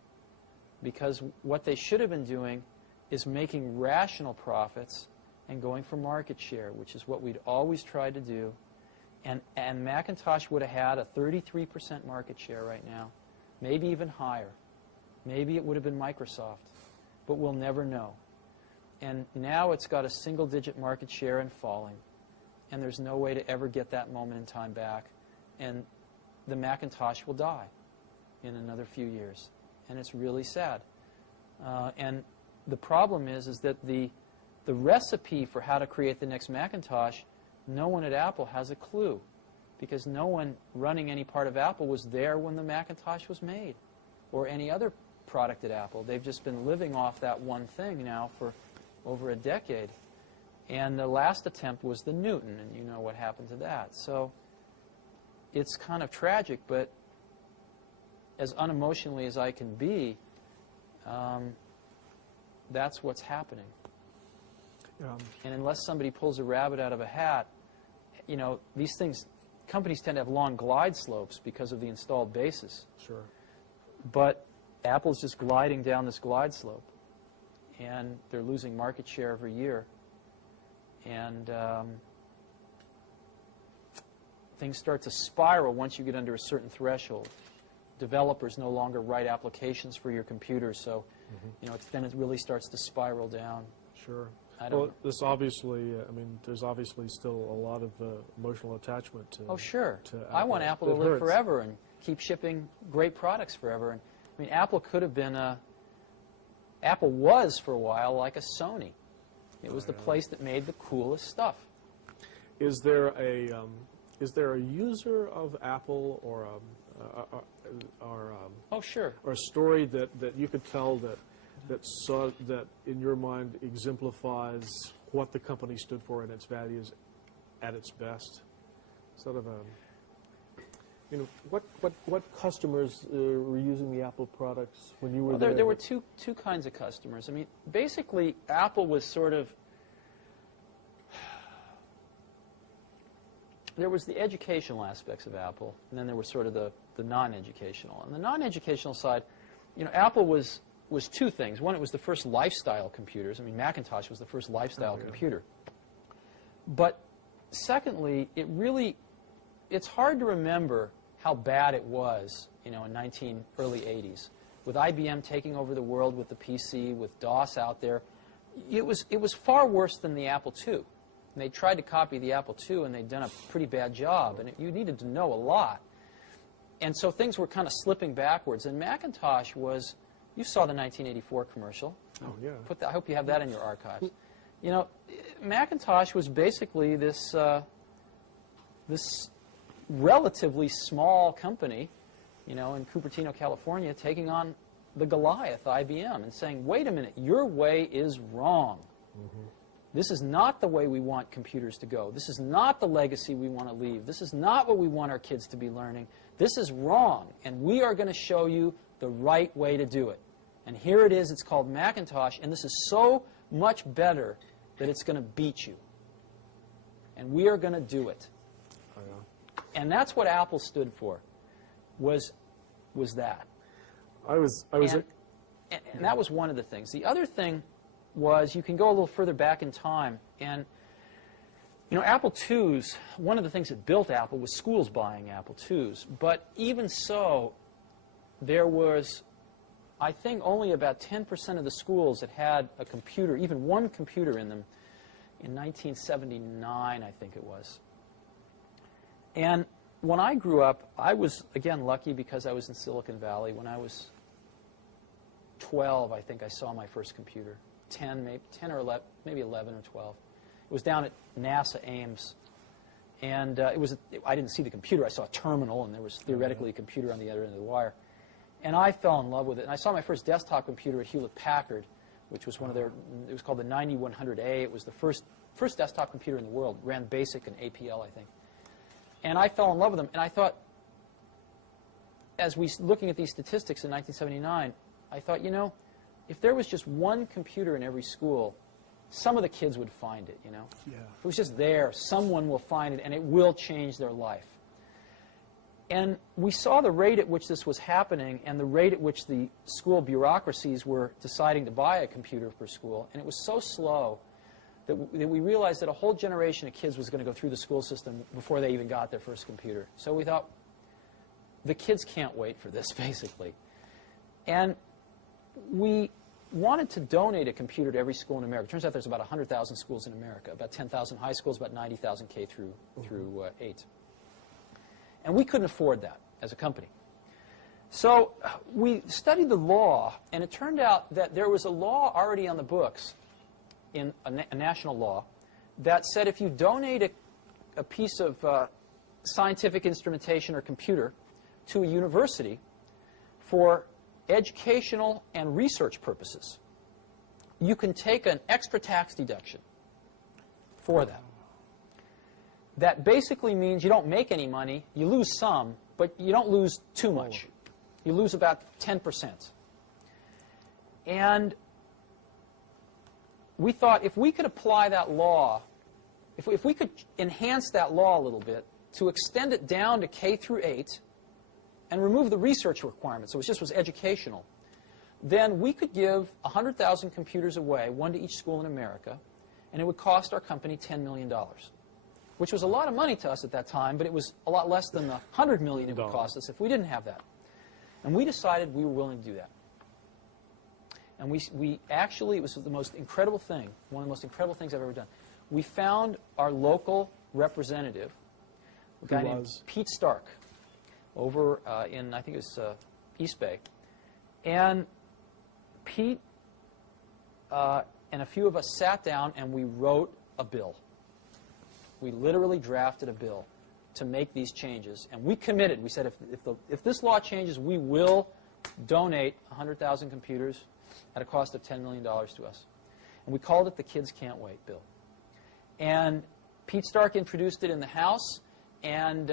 Because what they should have been doing is making rational profits and going for market share, which is what we'd always tried to do. And Macintosh would have had a 33% market share right now, maybe even higher. Maybe it would have been Microsoft, but we'll never know. And now it's got a single-digit market share and falling. And there's no way to ever get that moment in time back. And the Macintosh will die in another few years. And it's really sad. And the problem is that the recipe for how to create the next Macintosh, no one at Apple has a clue, because no one running any part of Apple was there when the Macintosh was made, or any other product at Apple. They've just been living off that one thing now for over a decade. And the last attempt was the Newton, and you know what happened to that. So it's kind of tragic, but as unemotionally as I can be, that's what's happening. And unless somebody pulls a rabbit out of a hat, you know, these things, companies tend to have long glide slopes because of the installed bases. Sure. But Apple's just gliding down this glide slope, and they're losing market share every year. And things start to spiral once you get under a certain threshold. Developers no longer write applications for your computer, so you know, then it really starts to spiral down. Sure. Well, this obviously, I mean, there's obviously still a lot of emotional attachment to. Oh, sure. To Apple. I want Apple to live forever and keep shipping great products forever. And I mean, Apple could have been Apple was for a while like a Sony. It was the place that made the coolest stuff. Is there a user of Apple or oh, sure. or a story that you could tell that in your mind exemplifies what the company stood for and its values at its best? Sort of you know, what customers were using the Apple products when you were there? There were two kinds of customers. I mean, basically, Apple was sort of, there was the educational aspects of Apple, and then there was sort of the non-educational. On the non-educational side, you know, Apple was two things. One, it was the first lifestyle computers. I mean, Macintosh was the first lifestyle computer. But secondly, it's hard to remember how bad it was, you know, in early 80s, with IBM taking over the world with the PC, with DOS out there. It was far worse than the Apple II. And they tried to copy the Apple II, and they'd done a pretty bad job, and you needed to know a lot. And so things were kind of slipping backwards. And Macintosh was, you saw the 1984 commercial. Oh, yeah. I hope you have that in your archives. You know, Macintosh was basically this relatively small company, you know, in Cupertino, California, taking on the Goliath, IBM, and saying, wait a minute, your way is wrong. This is not the way we want computers to go. This is not the legacy we want to leave. This is not what we want our kids to be learning. This is wrong, and we are going to show you the right way to do it. And here it is. It's called Macintosh, and this is so much better that it's going to beat you. And we are going to do it. Oh, yeah. And that's what Apple stood for, was that. And that was one of the things. The other thing was, you can go a little further back in time, and you know, Apple IIs, one of the things that built Apple was schools buying Apple IIs. But even so, there was, I think, only about 10% of the schools that had a computer, even one computer in them, in 1979, I think it was. And when I grew up, I was, again, lucky because I was in Silicon Valley. When I was 12, I think I saw my first computer. 10 or 11, maybe 11 or 12. It was down at NASA Ames. And I didn't see the computer. I saw a terminal, and there was theoretically a computer on the other end of the wire. And I fell in love with it. And I saw my first desktop computer at Hewlett-Packard, which was one of their, it was called the 9100A. It was the first desktop computer in the world. Ran BASIC and APL, I think. And I fell in love with them. And I thought, as we looking at these statistics in 1979, I thought, you know, if there was just one computer in every school, some of the kids would find it, you know. Yeah. If it was just there, someone will find it, and it will change their life. And we saw the rate at which this was happening and the rate at which the school bureaucracies were deciding to buy a computer per school. And it was so slow that we realized that a whole generation of kids was going to go through the school system before they even got their first computer. So we thought, the kids can't wait for this, basically. And we wanted to donate a computer to every school in America. It turns out there's about 100,000 schools in America, about 10,000 high schools, about 90,000 K through 8. And we couldn't afford that as a company. So we studied the law, and it turned out that there was a law already on the books, in a national law, that said if you donate a piece of scientific instrumentation or computer to a university for educational and research purposes, you can take an extra tax deduction for that. That basically means you don't make any money, you lose some, but you don't lose too much. You lose about 10%. And we thought if we could apply that law, if we could enhance that law a little bit to extend it down to K through 8 and remove the research requirements, so it just was educational, then we could give 100,000 computers away, one to each school in America, and it would cost our company $10 million. Which was a lot of money to us at that time, but it was a lot less than the $100 million it would cost us if we didn't have that. And we decided we were willing to do that. And we actually, it was the most incredible thing, one of the most incredible things I've ever done. We found our local representative, a guy named Pete Stark, over in, I think it was East Bay. And Pete and a few of us sat down and we wrote a bill. We literally drafted a bill to make these changes, and we committed. We said if this law changes, we will donate 100,000 computers at a cost of $10 million to us. And we called it the Kids Can't Wait bill. And Pete Stark introduced it in the House, and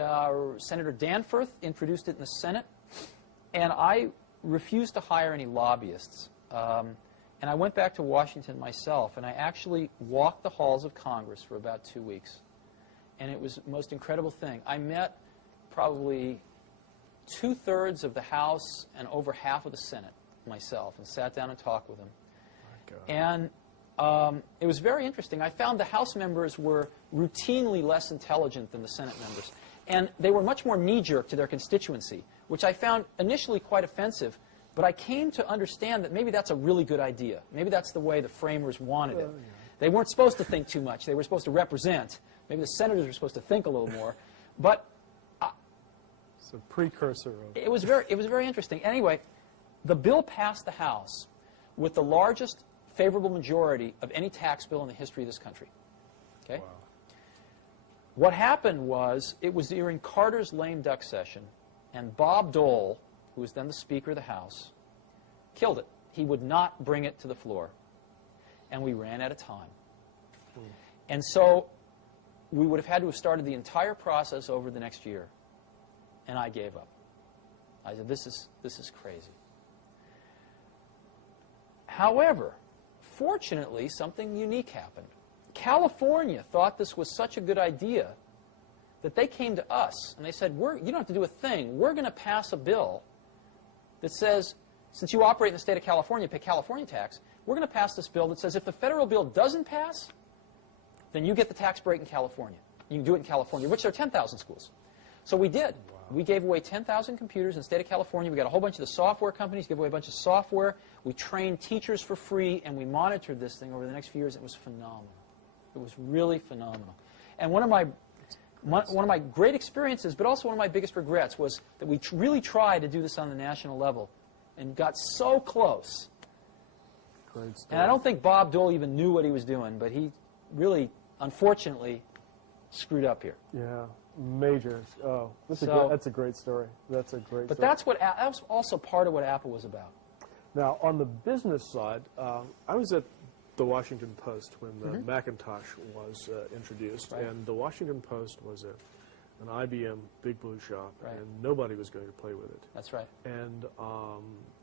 Senator Danforth introduced it in the Senate. And I refused to hire any lobbyists. And I went back to Washington myself, and I actually walked the halls of Congress for about 2 weeks. And it was the most incredible thing. I met probably 2/3 of the House and over half of the Senate myself and sat down and talked with them. And it was very interesting. I found the House members were routinely less intelligent than the Senate members. And they were much more knee-jerk to their constituency, which I found initially quite offensive. But I came to understand that maybe that's a really good idea. Maybe that's the way the framers wanted it. They weren't supposed to think too much. They were supposed to represent. Maybe the senators were supposed to think a little more. But it's a precursor of it was very interesting. Anyway, the bill passed the House with the largest favorable majority of any tax bill in the history of this country. Okay? Wow. What happened was, it was during Carter's lame duck session, and Bob Dole, who was then the Speaker of the House, killed it. He would not bring it to the floor. And we ran out of time. And so we would have had to have started the entire process over the next year. And I gave up. I said, this is crazy. However, fortunately, something unique happened. California thought this was such a good idea that they came to us and they said, you don't have to do a thing. We're going to pass a bill that says, since you operate in the state of California, pay California tax, we're going to pass this bill that says if the federal bill doesn't pass, then you get the tax break in California. You can do it in California, which there are 10,000 schools. So we did. Wow. We gave away 10,000 computers in the state of California. We got a whole bunch of the software companies, gave away a bunch of software. We trained teachers for free, and we monitored this thing over the next few years. It was phenomenal. It was really phenomenal. And one of my great experiences, but also one of my biggest regrets, was that we really tried to do this on the national level and got so close. Great stuff. And I don't think Bob Dole even knew what he was doing, but he really, unfortunately, screwed up here. Yeah. Major. Oh, that's a great story. That's a great but story. that was also part of what Apple was about. Now, on the business side, I was at the Washington Post when the Macintosh was introduced, Right. and the Washington Post was an IBM Big Blue shop, Right. and nobody was going to play with it. That's right. And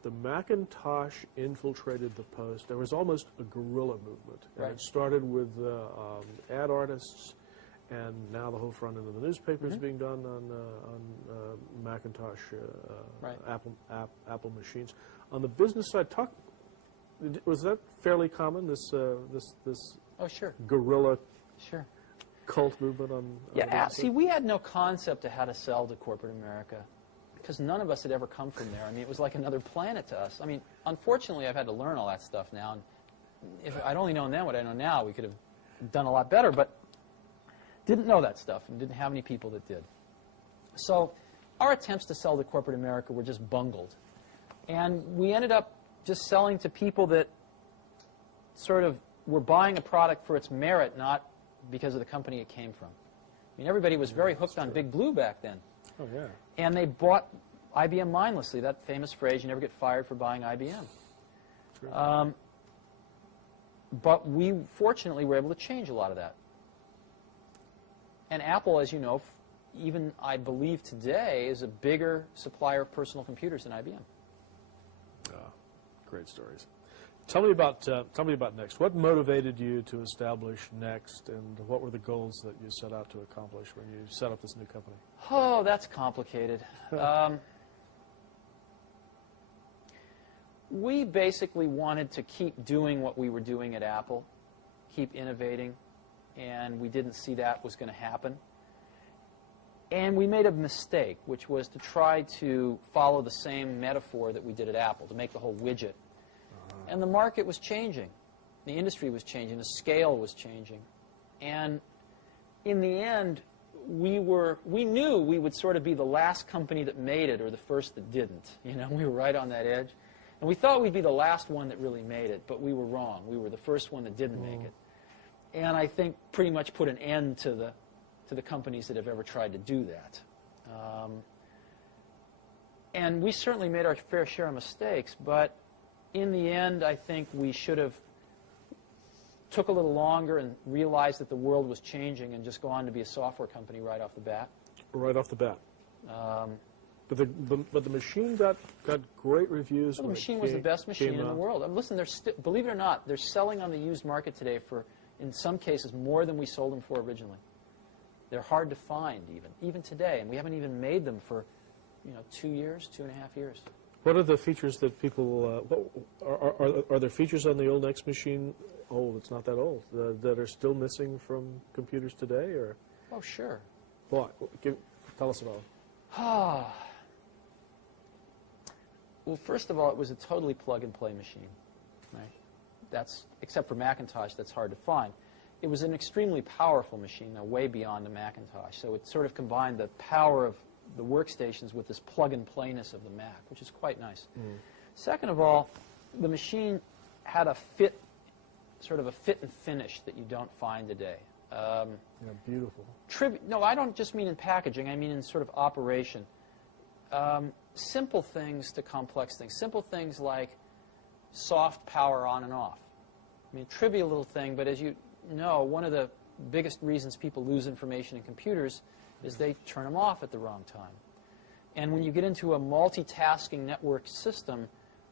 the Macintosh infiltrated the Post. There was almost a guerrilla movement. And Right. it started with ad artists, and now the whole front end of the newspaper is being done on Macintosh Right. Apple machines. On the business side, was that fairly common? This Oh, sure. guerrilla Sure. cult movement on the Yeah, business see, side? we had no concept of how to sell to corporate America because none of us had ever come from there. I mean, it was like another planet to us. I mean, unfortunately, I've had to learn all that stuff now. And if I'd only known then what I know now, we could have done a lot better, but didn't know that stuff and didn't have any people that did. So our attempts to sell to corporate America were just bungled. And we ended up just selling to people that sort of were buying a product for its merit, not because of the company it came from. I mean, everybody was very hooked on Big Blue back then. Oh, yeah. And they bought IBM mindlessly, that famous phrase, you never get fired for buying IBM. But we, fortunately, were able to change a lot of that. And Apple, as you know, even I believe today, is a bigger supplier of personal computers than IBM. Great stories. Tell me about Next. What motivated you to establish Next, and what were the goals that you set out to accomplish when you set up this new company? Oh, that's complicated. We basically wanted to keep doing what we were doing at Apple, keep innovating, and we didn't see that was going to happen. And we made a mistake, which was to try to follow the same metaphor that we did at Apple, to make the whole widget. And the market was changing. The industry was changing. The scale was changing. And in the end, we knew we would sort of be the last company that made it or the first that didn't. You know, we were right on that edge. And we thought we'd be the last one that really made it, but we were wrong. We were the first one that didn't make it. And I think pretty much put an end to the companies that have ever tried to do that. And we certainly made our fair share of mistakes, but in the end, I think we should have took a little longer and realized that the world was changing and just go on to be a software company right off the bat. Right off the bat. But the machine got great reviews. Well, the machine was the best machine in the world. Listen, believe it or not, they're selling on the used market today for, in some cases, more than we sold them for originally. They're hard to find even today, and we haven't even made them for, 2 years, 2.5 years. What are the features that people, are there features on the old Next machine, it's not that old, that are still missing from computers today? Or? Oh, sure. What? Tell us about it. Well, first of all, it was a totally plug-and-play machine. Right? Except for Macintosh, that's hard to find. It was an extremely powerful machine, way beyond the Macintosh. So it sort of combined the power of the workstations with this plug-and-playness of the Mac, which is quite nice. Second of all, the machine had sort of a fit and finish that you don't find today. Beautiful. No, I don't just mean in packaging. I mean in sort of operation. Simple things to complex things. Simple things like soft power on and off. I mean, trivial little thing, but as you know, one of the biggest reasons people lose information in computers is they turn them off at the wrong time. And when you get into a multitasking network system,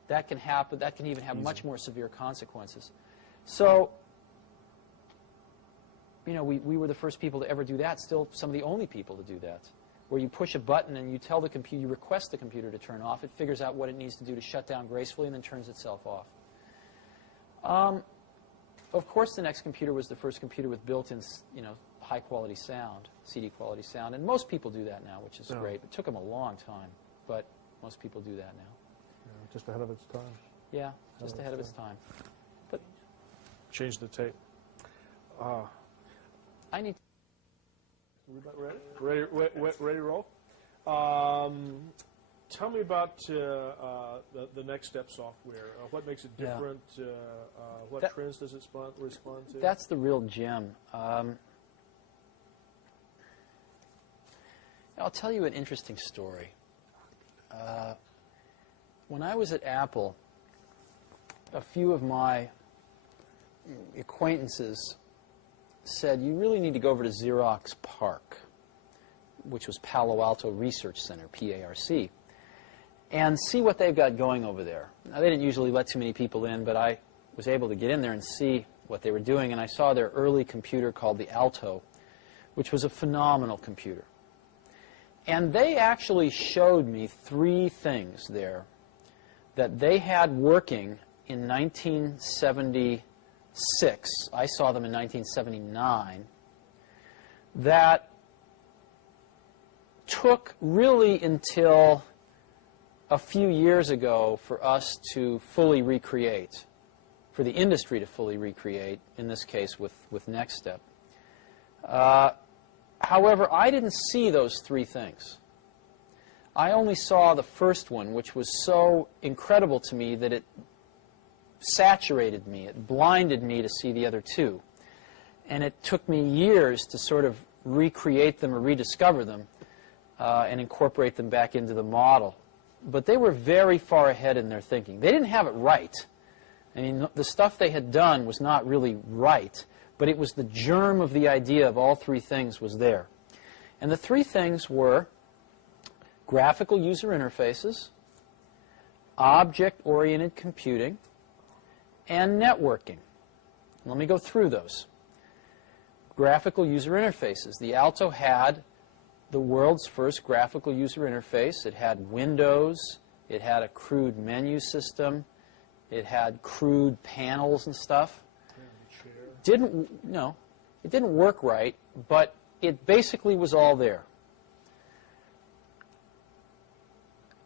that can happen. That can even have much more severe consequences. So, we were the first people to ever do that, still some of the only people to do that, where you push a button and you tell the computer, you request the computer to turn off, it figures out what it needs to do to shut down gracefully and then turns itself off. Of course, the Next computer was the first computer with built-in, high-quality sound, CD-quality sound, and most people do that now, which is great. It took them a long time, but most people do that now. Yeah, just ahead of its time. Yeah, just ahead of its time. But change the tape. I need. Ready to roll? Tell me about the Next Step software. What makes it different? What trends does it respond to? That's the real gem. I'll tell you an interesting story. When I was at Apple, a few of my acquaintances said, you really need to go over to Xerox PARC, which was Palo Alto Research Center, PARC, and see what they've got going over there. Now, they didn't usually let too many people in, but I was able to get in there and see what they were doing, and I saw their early computer called the Alto, which was a phenomenal computer. And they actually showed me 3 things there that they had working in 1976. I saw them in 1979. That took really until a few years ago for us to fully recreate, for the industry to fully recreate, in this case with NextStep. However, I didn't see those 3 things. I only saw the first one, which was so incredible to me that it saturated me. It blinded me to see the other 2. And it took me years to sort of recreate them or rediscover them and incorporate them back into the model. But they were very far ahead in their thinking. They didn't have it right. I mean, the stuff they had done was not really right, but it was the germ of the idea of all 3 things was there. And the 3 things were graphical user interfaces, object-oriented computing, and networking. Let me go through those. Graphical user interfaces. The Alto had the world's first graphical user interface. It had windows. It had a crude menu system. It had crude panels and stuff. It didn't work right, but it basically was all there.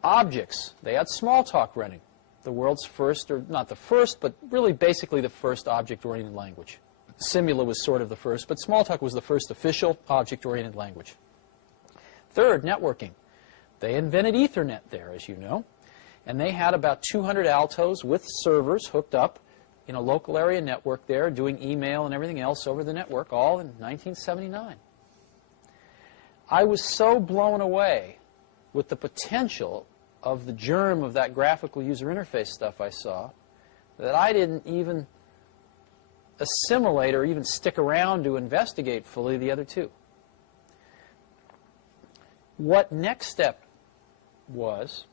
Objects. They had Smalltalk running. The world's first, or not the first, but really basically the first object-oriented language. Simula was sort of the first, but Smalltalk was the first official object-oriented language. Third, networking. They invented Ethernet there, as you know, and they had about 200 Altos with servers hooked up in a local area network there, doing email and everything else over the network, all in 1979. I was so blown away with the potential of the germ of that graphical user interface stuff I saw that I didn't even assimilate or even stick around to investigate fully the other 2. What NextStep was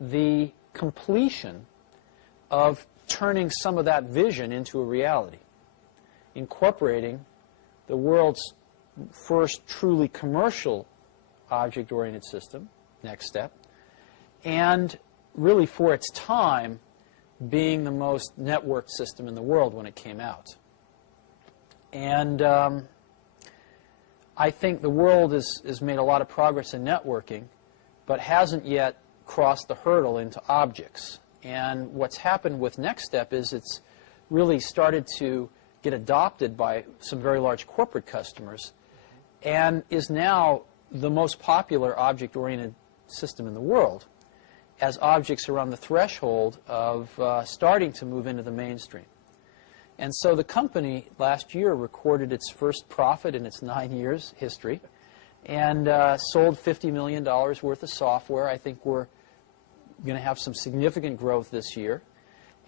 the completion of turning some of that vision into a reality, incorporating the world's first truly commercial object-oriented system, NextStep, and really for its time being the most networked system in the world when it came out. And I think the world has made a lot of progress in networking, but hasn't yet crossed the hurdle into objects. And what's happened with NextStep is it's really started to get adopted by some very large corporate customers and is now the most popular object-oriented system in the world, as objects are on the threshold of starting to move into the mainstream. And so the company last year recorded its first profit in its 9 years history and sold $50 million worth of software. I think we're going to have some significant growth this year.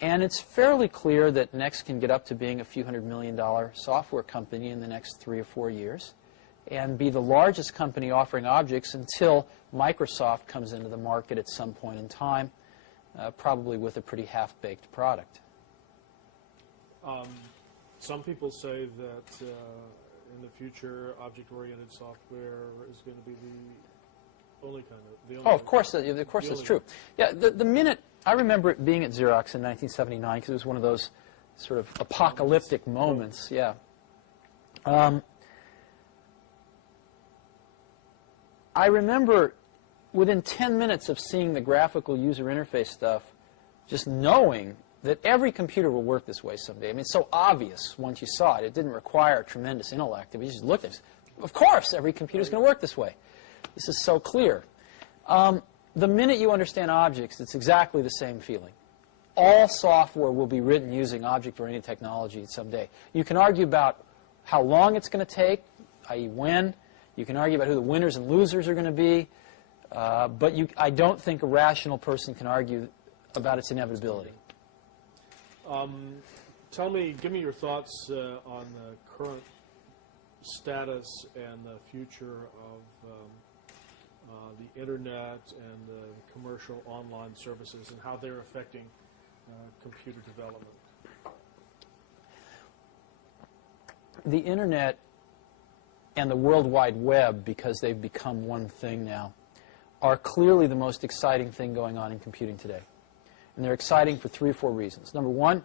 And it's fairly clear that Next can get up to being a few $100 million software company in the next 3 or 4 years and be the largest company offering objects until Microsoft comes into the market at some point in time, probably with a pretty half-baked product. Some people say that in the future, object-oriented software is going to be the only kind of... Of course that's true. Yeah, the minute... I remember it being at Xerox in 1979 because it was one of those sort of apocalyptic moments. Yeah. I remember within 10 minutes of seeing the graphical user interface stuff, just knowing that every computer will work this way someday. I mean, it's so obvious once you saw it. It didn't require tremendous intellect. You just looked at it. Of course, every computer is going to work this way. This is so clear. The minute you understand objects, it's exactly the same feeling. All software will be written using object-oriented technology someday. You can argue about how long it's going to take, i.e. when, You can argue about who the winners and losers are going to be, but I don't think a rational person can argue about its inevitability. Give me your thoughts on the current status and the future of the Internet and the commercial online services and how they're affecting computer development. The Internet and the World Wide Web, because they've become one thing now, are clearly the most exciting thing going on in computing today. And they're exciting for 3 or 4 reasons. Number one,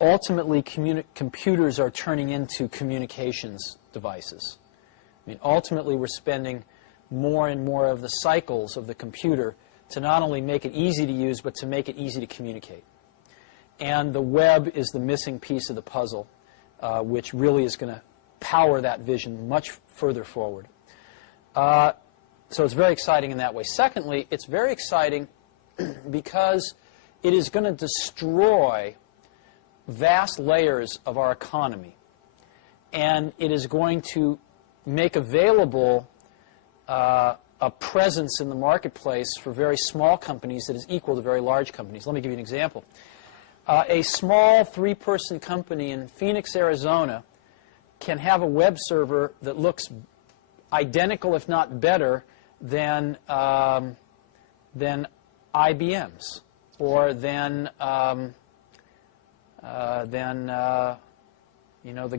ultimately computers are turning into communications devices. I mean, ultimately we're spending more and more of the cycles of the computer to not only make it easy to use, but to make it easy to communicate. And the web is the missing piece of the puzzle, which really is going to power that vision much further forward. So it's very exciting in that way. Secondly, it's very exciting because it is going to destroy vast layers of our economy. And it is going to make available a presence in the marketplace for very small companies that is equal to very large companies. Let me give you an example. A small 3-person company in Phoenix, Arizona can have a web server that looks identical, if not better, than IBM's or than the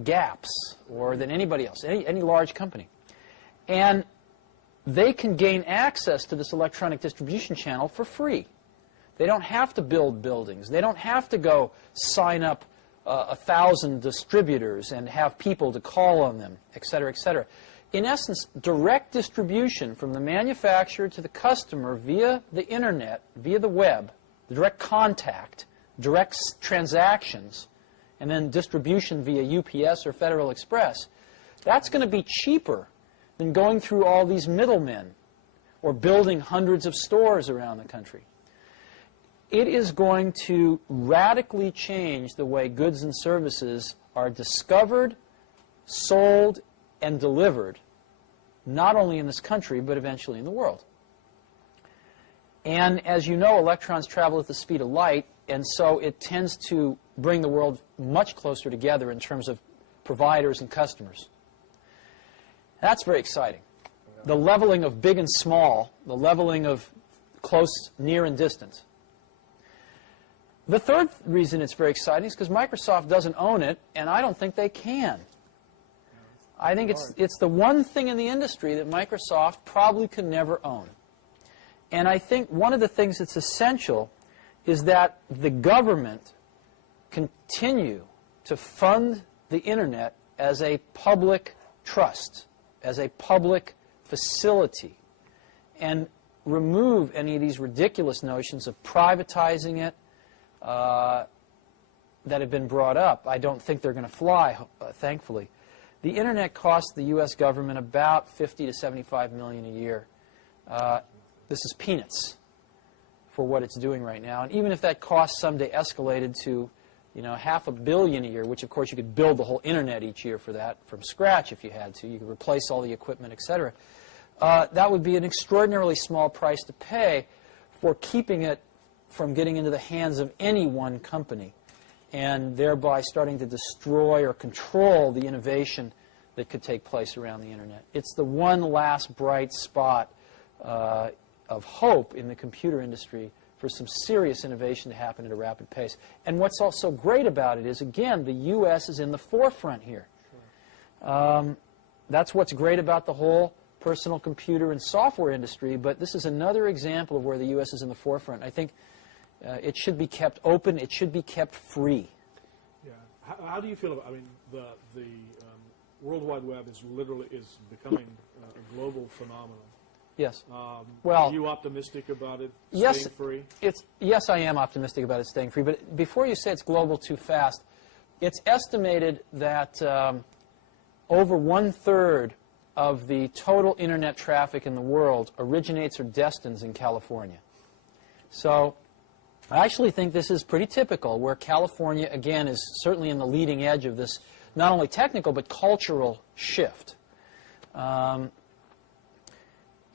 Gaps or than anybody else, any large company. And they can gain access to this electronic distribution channel for free. They don't have to build buildings. They don't have to go sign up 1,000 distributors and have people to call on them, et cetera, et cetera. In essence, direct distribution from the manufacturer to the customer via the Internet, via the web, the direct contact, direct transactions, and then distribution via UPS or Federal Express, that's going to be cheaper than going through all these middlemen or building hundreds of stores around the country. It is going to radically change the way goods and services are discovered, sold, and delivered, not only in this country, but eventually in the world. And as you know, electrons travel at the speed of light, and so it tends to bring the world much closer together in terms of providers and customers. That's very exciting. The leveling of big and small, the leveling of close, near, and distant. The third reason it's very exciting is because Microsoft doesn't own it, and I don't think they can. I think it's the one thing in the industry that Microsoft probably could never own. And I think one of the things that's essential is that the government continue to fund the Internet as a public trust, as a public facility, and remove any of these ridiculous notions of privatizing it that have been brought up. I don't think they're going to fly, thankfully. The Internet costs the U.S. government about $50 to $75 million a year. This is peanuts for what it's doing right now. And even if that cost someday escalated to, $500 million a year, which of course you could build the whole Internet each year for that from scratch if you had to. You could replace all the equipment, etc. That would be an extraordinarily small price to pay for keeping it from getting into the hands of any one company, and thereby starting to destroy or control the innovation that could take place around the Internet. It's the one last bright spot of hope in the computer industry for some serious innovation to happen at a rapid pace. And what's also great about it is, again, the U.S. is in the forefront here. Sure. That's what's great about the whole personal computer and software industry, but this is another example of where the U.S. is in the forefront. I think it should be kept open. It should be kept free. Yeah. How do you feel about? I mean, the World Wide Web is becoming a global phenomenon. Yes. Well, are you optimistic about it staying free? Yes, I am optimistic about it staying free. But before you say it's global too fast, it's estimated that over 1/3 of the total Internet traffic in the world originates or destines in California. So I actually think this is pretty typical, where California, again, is certainly in the leading edge of this not only technical but cultural shift. So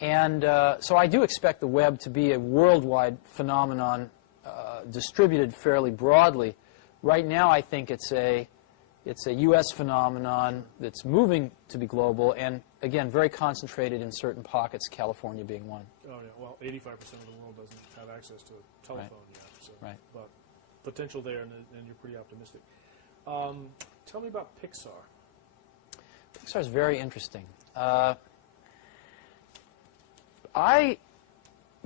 I do expect the web to be a worldwide phenomenon, distributed fairly broadly. Right now, I think it's a U.S. phenomenon that's moving to be global, and again, very concentrated in certain pockets, California being one. Oh yeah, well, 85% of the world doesn't have access to a telephone yet, so, but potential there, and you're pretty optimistic. Tell me about Pixar. Pixar is very interesting. I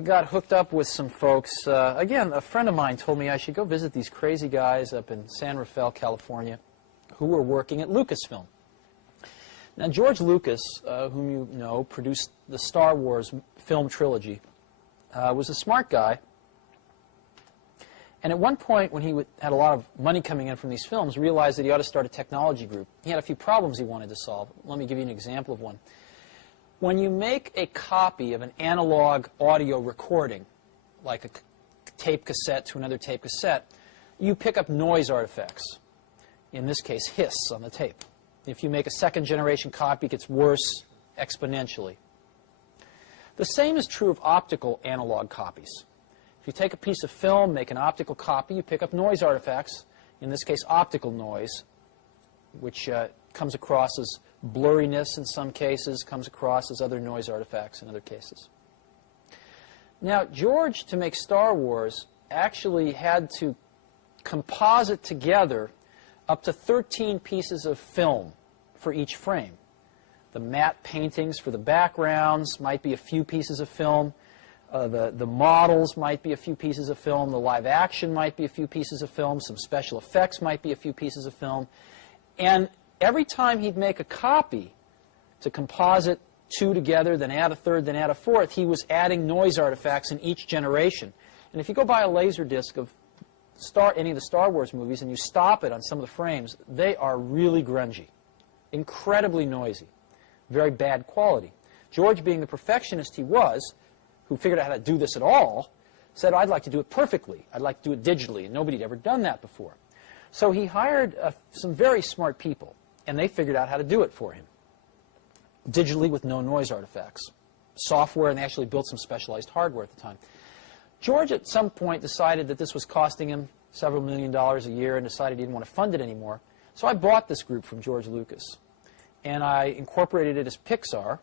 got hooked up with some folks. Again, a friend of mine told me I should go visit these crazy guys up in San Rafael, California, who were working at Lucasfilm. Now, George Lucas, whom you know, produced the Star Wars film trilogy, was a smart guy. And at one point, when he had a lot of money coming in from these films, realized that he ought to start a technology group. He had a few problems he wanted to solve. Let me give you an example of one. When you make a copy of an analog audio recording, like a tape cassette to another tape cassette, you pick up noise artifacts. In this case, hiss on the tape. If you make a second-generation copy, it gets worse exponentially. The same is true of optical analog copies. If you take a piece of film, make an optical copy, you pick up noise artifacts, in this case optical noise, which comes across as blurriness in some cases, comes across as other noise artifacts in other cases. Now, George, to make Star Wars, actually had to composite together up to 13 pieces of film for each frame. The matte paintings for the backgrounds might be a few pieces of film. The models might be a few pieces of film. The live action might be a few pieces of film. Some special effects might be a few pieces of film. And every time he'd make a copy to composite two together, then add a third, then add a fourth, he was adding noise artifacts in each generation. And if you go buy a Laserdisc of any of the Star Wars movies and you stop it on some of the frames, they are really grungy, incredibly noisy, very bad quality. George, being the perfectionist he was, who figured out how to do this at all, said, I'd like to do it perfectly. I'd like to do it digitally, and nobody had ever done that before. So he hired some very smart people, and they figured out how to do it for him, digitally with no noise artifacts. Software, and they actually built some specialized hardware at the time. George, at some point, decided that this was costing him several $1 million a year and decided he didn't want to fund it anymore. So I bought this group from George Lucas, and I incorporated it as Pixar,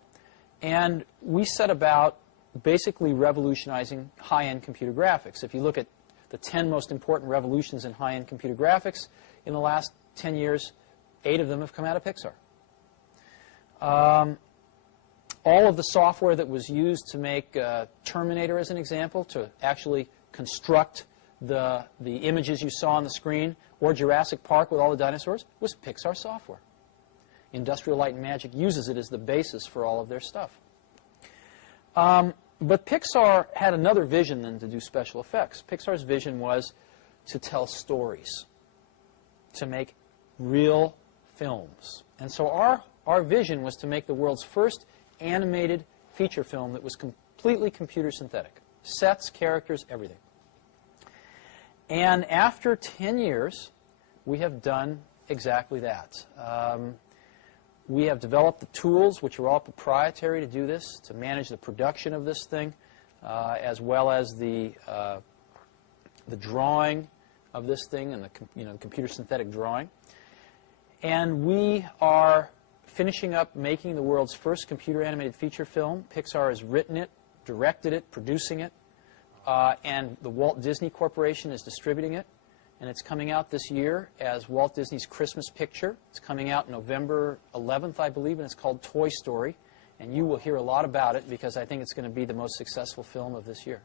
and we set about basically revolutionizing high-end computer graphics. If you look at the 10 most important revolutions in high-end computer graphics, in the last 10 years, 8 of them have come out of Pixar. All of the software that was used to make Terminator, as an example, to actually construct the images you saw on the screen, or Jurassic Park with all the dinosaurs, was Pixar software. Industrial Light and Magic uses it as the basis for all of their stuff. But Pixar had another vision than to do special effects. Pixar's vision was to tell stories, to make real films. And so our vision was to make the world's first animated feature film that was completely computer synthetic. Sets, characters, everything. And after 10 years, we have done exactly that. We have developed the tools, which are all proprietary, to do this, to manage the production of this thing, as well as the drawing of this thing and the computer synthetic drawing. And we are finishing up making the world's first computer animated feature film. Pixar has written it, directed it, producing it, and the Walt Disney Corporation is distributing it. And it's coming out this year as Walt Disney's Christmas picture. It's coming out November 11th, I believe, and it's called Toy Story. And you will hear a lot about it because I think it's going to be the most successful film of this year.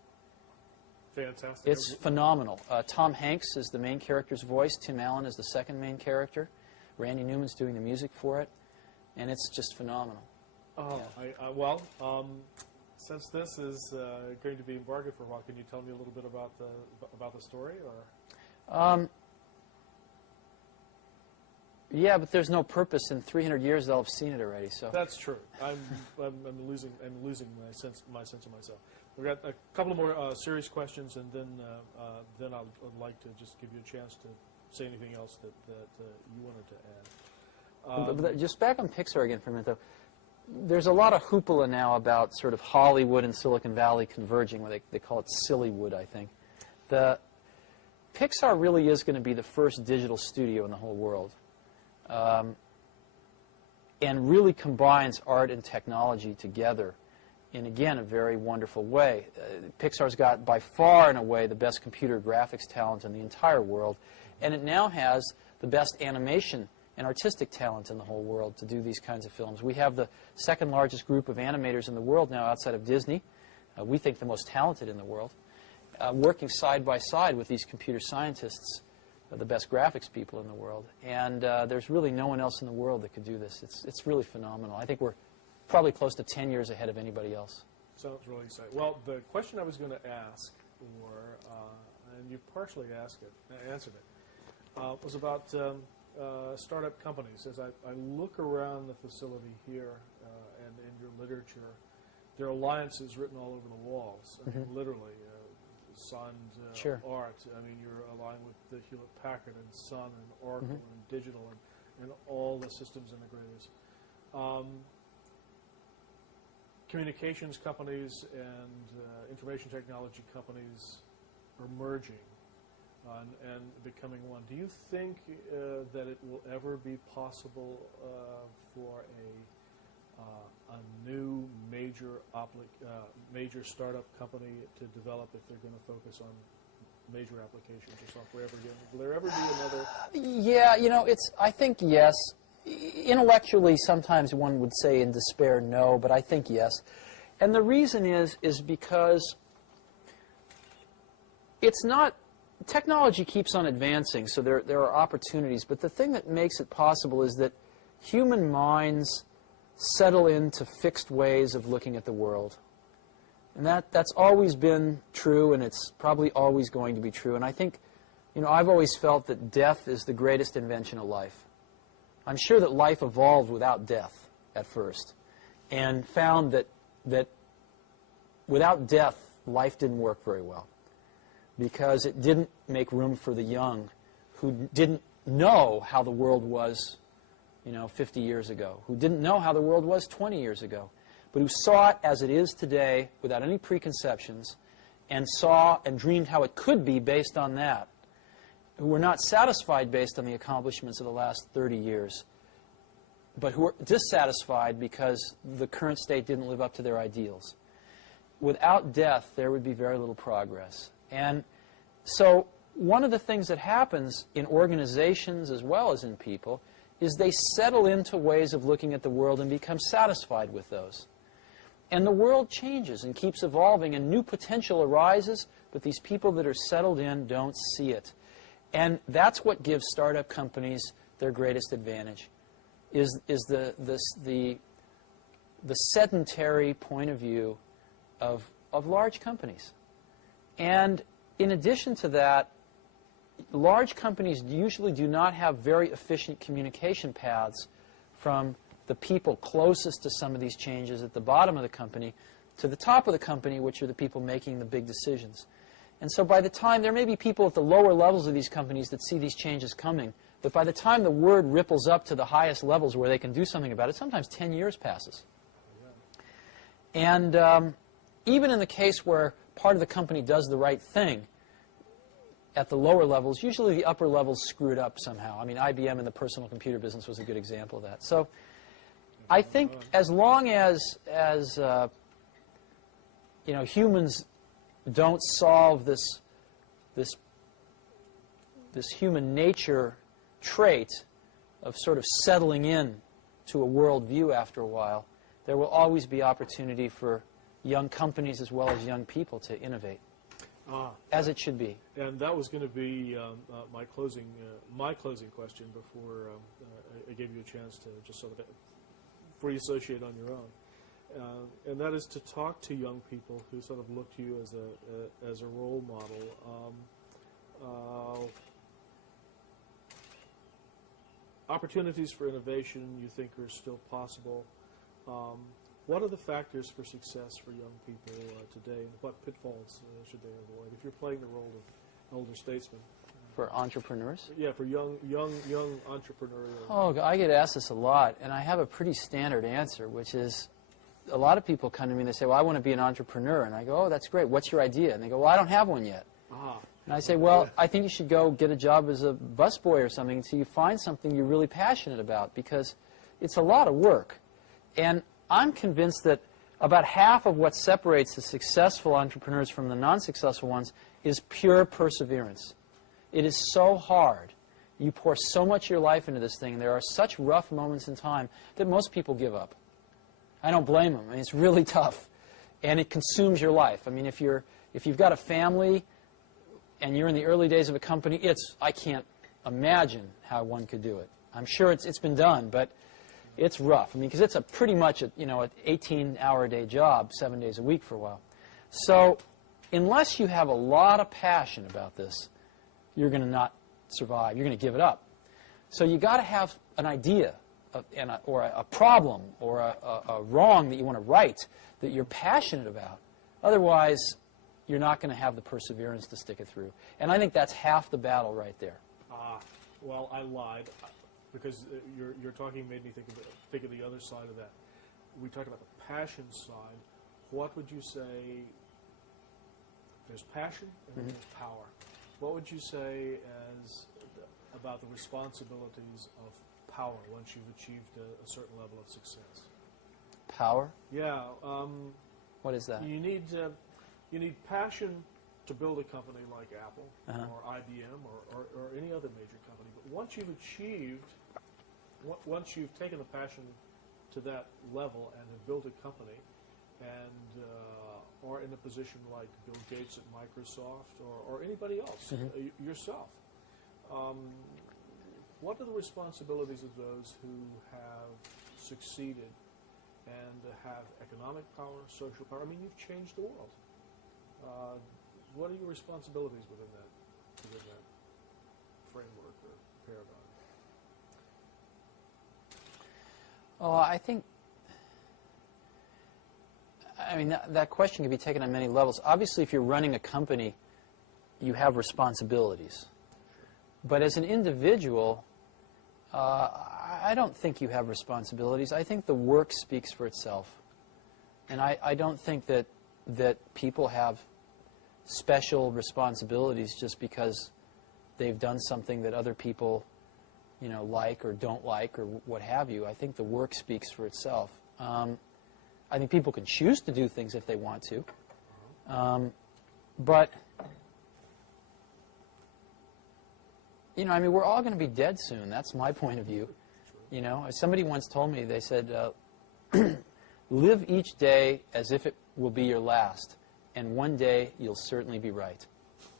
Fantastic. It's phenomenal. Tom Hanks is the main character's voice. Tim Allen is the second main character. Randy Newman's doing the music for it. And it's just phenomenal. Oh, yeah. Since this is going to be embargoed for a while, can you tell me a little bit about the story? Or? Yeah, but there's no purpose. In 300 years, they'll have seen it already. So that's true. I'm losing my sense of myself. We've got a couple of more serious questions, and then I'd like to just give you a chance to say anything else that you wanted to add. But just back on Pixar again for a minute, though. There's a lot of hoopla now about sort of Hollywood and Silicon Valley converging, where they call it Sillywood, I think. Pixar really is going to be the first digital studio in the whole world, and really combines art and technology together in, again, a very wonderful way. Pixar's got, by far and away, the best computer graphics talent in the entire world, and it now has the best animation and artistic talent in the whole world to do these kinds of films. We have the second largest group of animators in the world now outside of Disney. We think the most talented in the world, working side by side with these computer scientists, the best graphics people in the world. And there's really no one else in the world that could do this. It's really phenomenal. I think we're probably close to 10 years ahead of anybody else. Sounds really exciting. Well, the question I was going to ask, and you've partially answered it, was about startup companies. As I look around the facility here and in your literature, there are alliances written all over the walls. I mean, literally, Sun, Sure. Art. I mean, you're aligned with the Hewlett-Packard and Sun and Oracle and Digital and all the systems integrators. Communications companies and information technology companies are merging and becoming one. Do you think that it will ever be possible for a new major startup company to develop if they're going to focus on major applications or software ever again? Will there ever be another? Yeah, I think yes. Intellectually, sometimes one would say in despair no, but I think yes. And the reason is because it's not, technology keeps on advancing, so there are opportunities, but the thing that makes it possible is that human minds settle into fixed ways of looking at the world. And that's always been true, and it's probably always going to be true. And I think, I've always felt that death is the greatest invention of life. I'm sure that life evolved without death at first, and found that without death, life didn't work very well, because it didn't make room for the young who didn't know how the world was 50 years ago, who didn't know how the world was 20 years ago, but who saw it as it is today without any preconceptions, and saw and dreamed how it could be based on that, who were not satisfied based on the accomplishments of the last 30 years, but who were dissatisfied because the current state didn't live up to their ideals. Without death, there would be very little progress. And so one of the things that happens in organizations as well as in people is they settle into ways of looking at the world and become satisfied with those. And the world changes and keeps evolving, and new potential arises, but these people that are settled in don't see it. And that's what gives startup companies their greatest advantage, is the sedentary point of view of large companies. And in addition to that, large companies usually do not have very efficient communication paths from the people closest to some of these changes at the bottom of the company to the top of the company, which are the people making the big decisions. And so by the time, there may be people at the lower levels of these companies that see these changes coming, but by the time the word ripples up to the highest levels where they can do something about it, sometimes 10 years passes. And even in the case where part of the company does the right thing, at the lower levels, usually the upper levels screw it up somehow. I mean, IBM in the personal computer business was a good example of that. So I think as long as humans don't solve this human nature trait of sort of settling in to a world view after a while, there will always be opportunity for young companies as well as young people to innovate, as it should be. And that was going to be my closing question before I gave you a chance to just sort of free associate on your own. And that is to talk to young people who sort of look to you as a role model. Opportunities for innovation you think are still possible. What are the factors for success for young people today, and what pitfalls should they avoid? If you're playing the role of elder statesman, for entrepreneurs? Yeah, for young entrepreneurs. Oh, I get asked this a lot, and I have a pretty standard answer, which is a lot of people come to me and they say, well, I want to be an entrepreneur. And I go, oh, that's great. What's your idea? And they go, well, I don't have one yet. And I say, well, I think you should go get a job as a busboy or something until you find something you're really passionate about, because it's a lot of work. And I'm convinced that about half of what separates the successful entrepreneurs from the non-successful ones is pure perseverance. It is so hard. You pour so much of your life into this thing, and there are such rough moments in time that most people give up. I don't blame them. I mean, it's really tough, and it consumes your life. I mean, if you've got a family and you're in the early days of a company, I can't imagine how one could do it. I'm sure it's been done, but it's rough. I mean, because it's pretty much an 18-hour-a-day job, 7 days a week for a while. So unless you have a lot of passion about this, you're going to not survive. You're going to give it up. So you got to have an idea or a problem or a wrong that you want to right that you're passionate about. Otherwise, you're not going to have the perseverance to stick it through. And I think that's half the battle right there. Well, I lied, because your talking made me think of the other side of that. We talked about the passion side. What would you say? There's passion and there's power. What would you say about the responsibilities of power once you've achieved a certain level of success? Power? Yeah. What is that? You need passion to build a company like Apple or IBM or any other major company. But once you've taken the passion to that level and have built a company and are in a position like Bill Gates at Microsoft or anybody else, yourself, what are the responsibilities of those who have succeeded and have economic power, social power? I mean, you've changed the world. What are your responsibilities within that framework or paradigm? Oh, I mean, that question can be taken on many levels. Obviously, if you're running a company, you have responsibilities. But as an individual, I don't think you have responsibilities. I think the work speaks for itself. And I don't think that people have special responsibilities just because they've done something that other people, like or don't like or what have you. I think the work speaks for itself. I think people can choose to do things if they want to. But, I mean, we're all going to be dead soon. That's my point of view. Somebody once told me, they said, live each day as if it will be your last, and one day you'll certainly be right.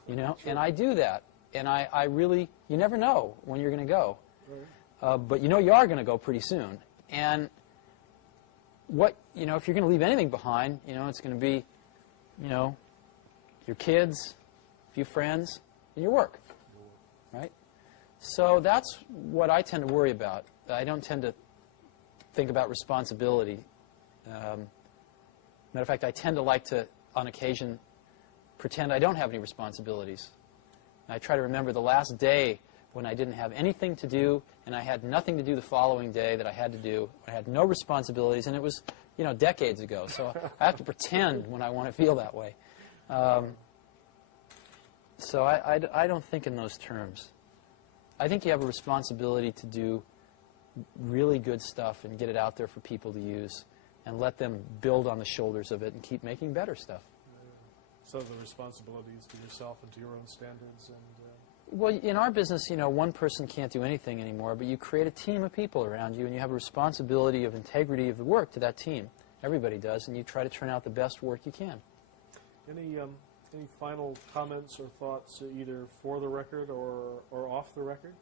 And I do that. And I really, you never know when you're going to go. But you are going to go pretty soon. And if you're going to leave anything behind, it's going to be, your kids, a few friends, and your work, right? So that's what I tend to worry about. I don't tend to think about responsibility. Matter of fact, I tend to like to, on occasion, pretend I don't have any responsibilities. And I try to remember the last day when I didn't have anything to do and I had nothing to do the following day that I had to do. I had no responsibilities, and it was, decades ago. So I have to pretend when I want to feel that way. So I don't think in those terms. I think you have a responsibility to do really good stuff and get it out there for people to use and let them build on the shoulders of it and keep making better stuff. So the responsibilities to yourself and to your own standards and... Well, in our business, one person can't do anything anymore, but you create a team of people around you, and you have a responsibility of integrity of the work to that team. Everybody does, and you try to turn out the best work you can. Any final comments or thoughts, either for the record or off the record?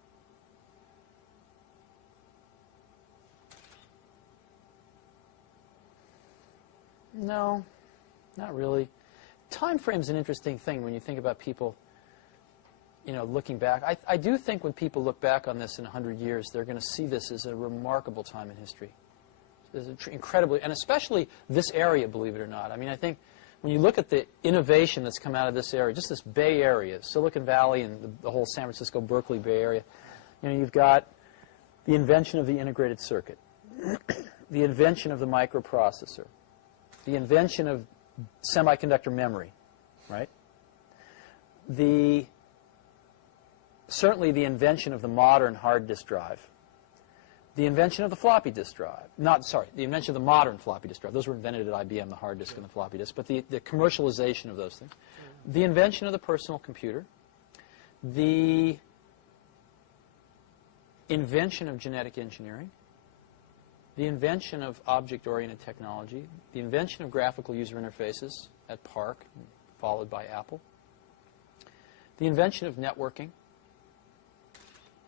No, not really. Time frame's an interesting thing when you think about people, looking back. I do think when people look back on this in 100 years, they're going to see this as a remarkable time in history. It's incredibly, and especially this area, believe it or not. I mean, I think when you look at the innovation that's come out of this area, just this Bay Area, Silicon Valley and the whole San Francisco, Berkeley Bay Area, you've got the invention of the integrated circuit, the invention of the microprocessor, the invention of semiconductor memory, right? Certainly the invention of the modern hard disk drive, the invention of the floppy disk drive. The invention of the modern floppy disk drive. Those were invented at IBM, the hard disk and the floppy disk. But the commercialization of those things. The invention of the personal computer. The invention of genetic engineering. The invention of object-oriented technology. The invention of graphical user interfaces at PARC, followed by Apple. The invention of networking.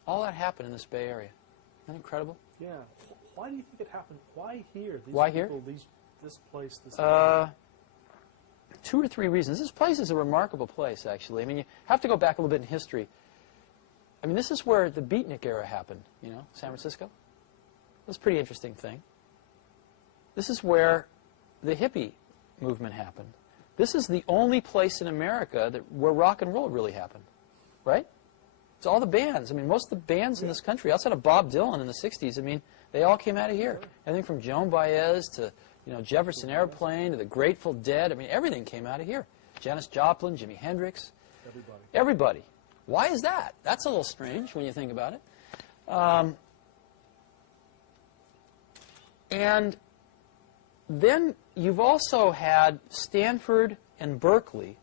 All that happened in this Bay Area. Isn't that incredible? Yeah. Why do you think it happened? Why here? Why here? This place, this 2 or 3 reasons. This place is a remarkable place, actually. I mean, you have to go back a little bit in history. I mean, this is where the beatnik era happened, San Francisco. That's a pretty interesting thing. This is where the hippie movement happened. This is the only place in America where rock and roll really happened, right? It's all the bands. I mean, most of the bands in this country, outside of Bob Dylan in the 60s, I mean, they all came out of here. Everything from Joan Baez to, Jefferson Airplane to the Grateful Dead. I mean, everything came out of here. Janis Joplin, Jimi Hendrix. Everybody. Why is that? That's a little strange when you think about it. And then you've also had Stanford and Berkeley,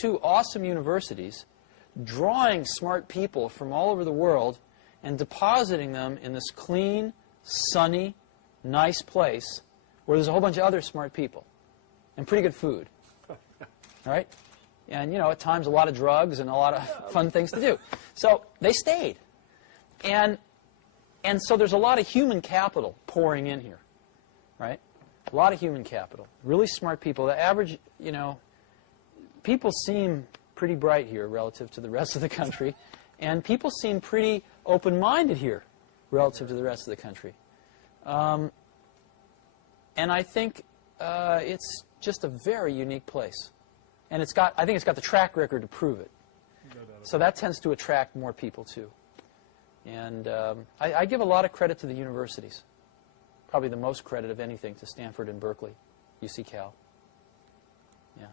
2 awesome universities, drawing smart people from all over the world and depositing them in this clean, sunny, nice place where there's a whole bunch of other smart people and pretty good food. All right? And, at times a lot of drugs and a lot of fun things to do. So they stayed. And so there's a lot of human capital pouring in here, right? A lot of human capital. Really smart people. The average, people seem pretty bright here relative to the rest of the country, and people seem pretty open-minded here relative to the rest of the country. And I think it's just a very unique place. And I think it's got the track record to prove it. So that tends to attract more people, too. And I give a lot of credit to the universities. Probably the most credit of anything to Stanford and Berkeley, UC Cal. Yeah.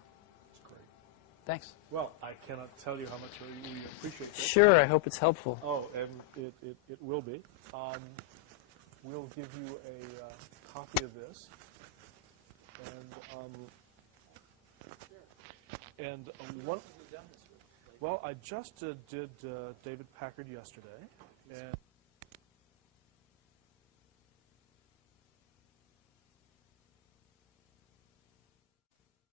That's great. Thanks. Well, I cannot tell you how much we appreciate this. Sure, I hope it's helpful. Oh, and it will be. We'll give you a copy of this. And one. Well, I just did David Packard yesterday, and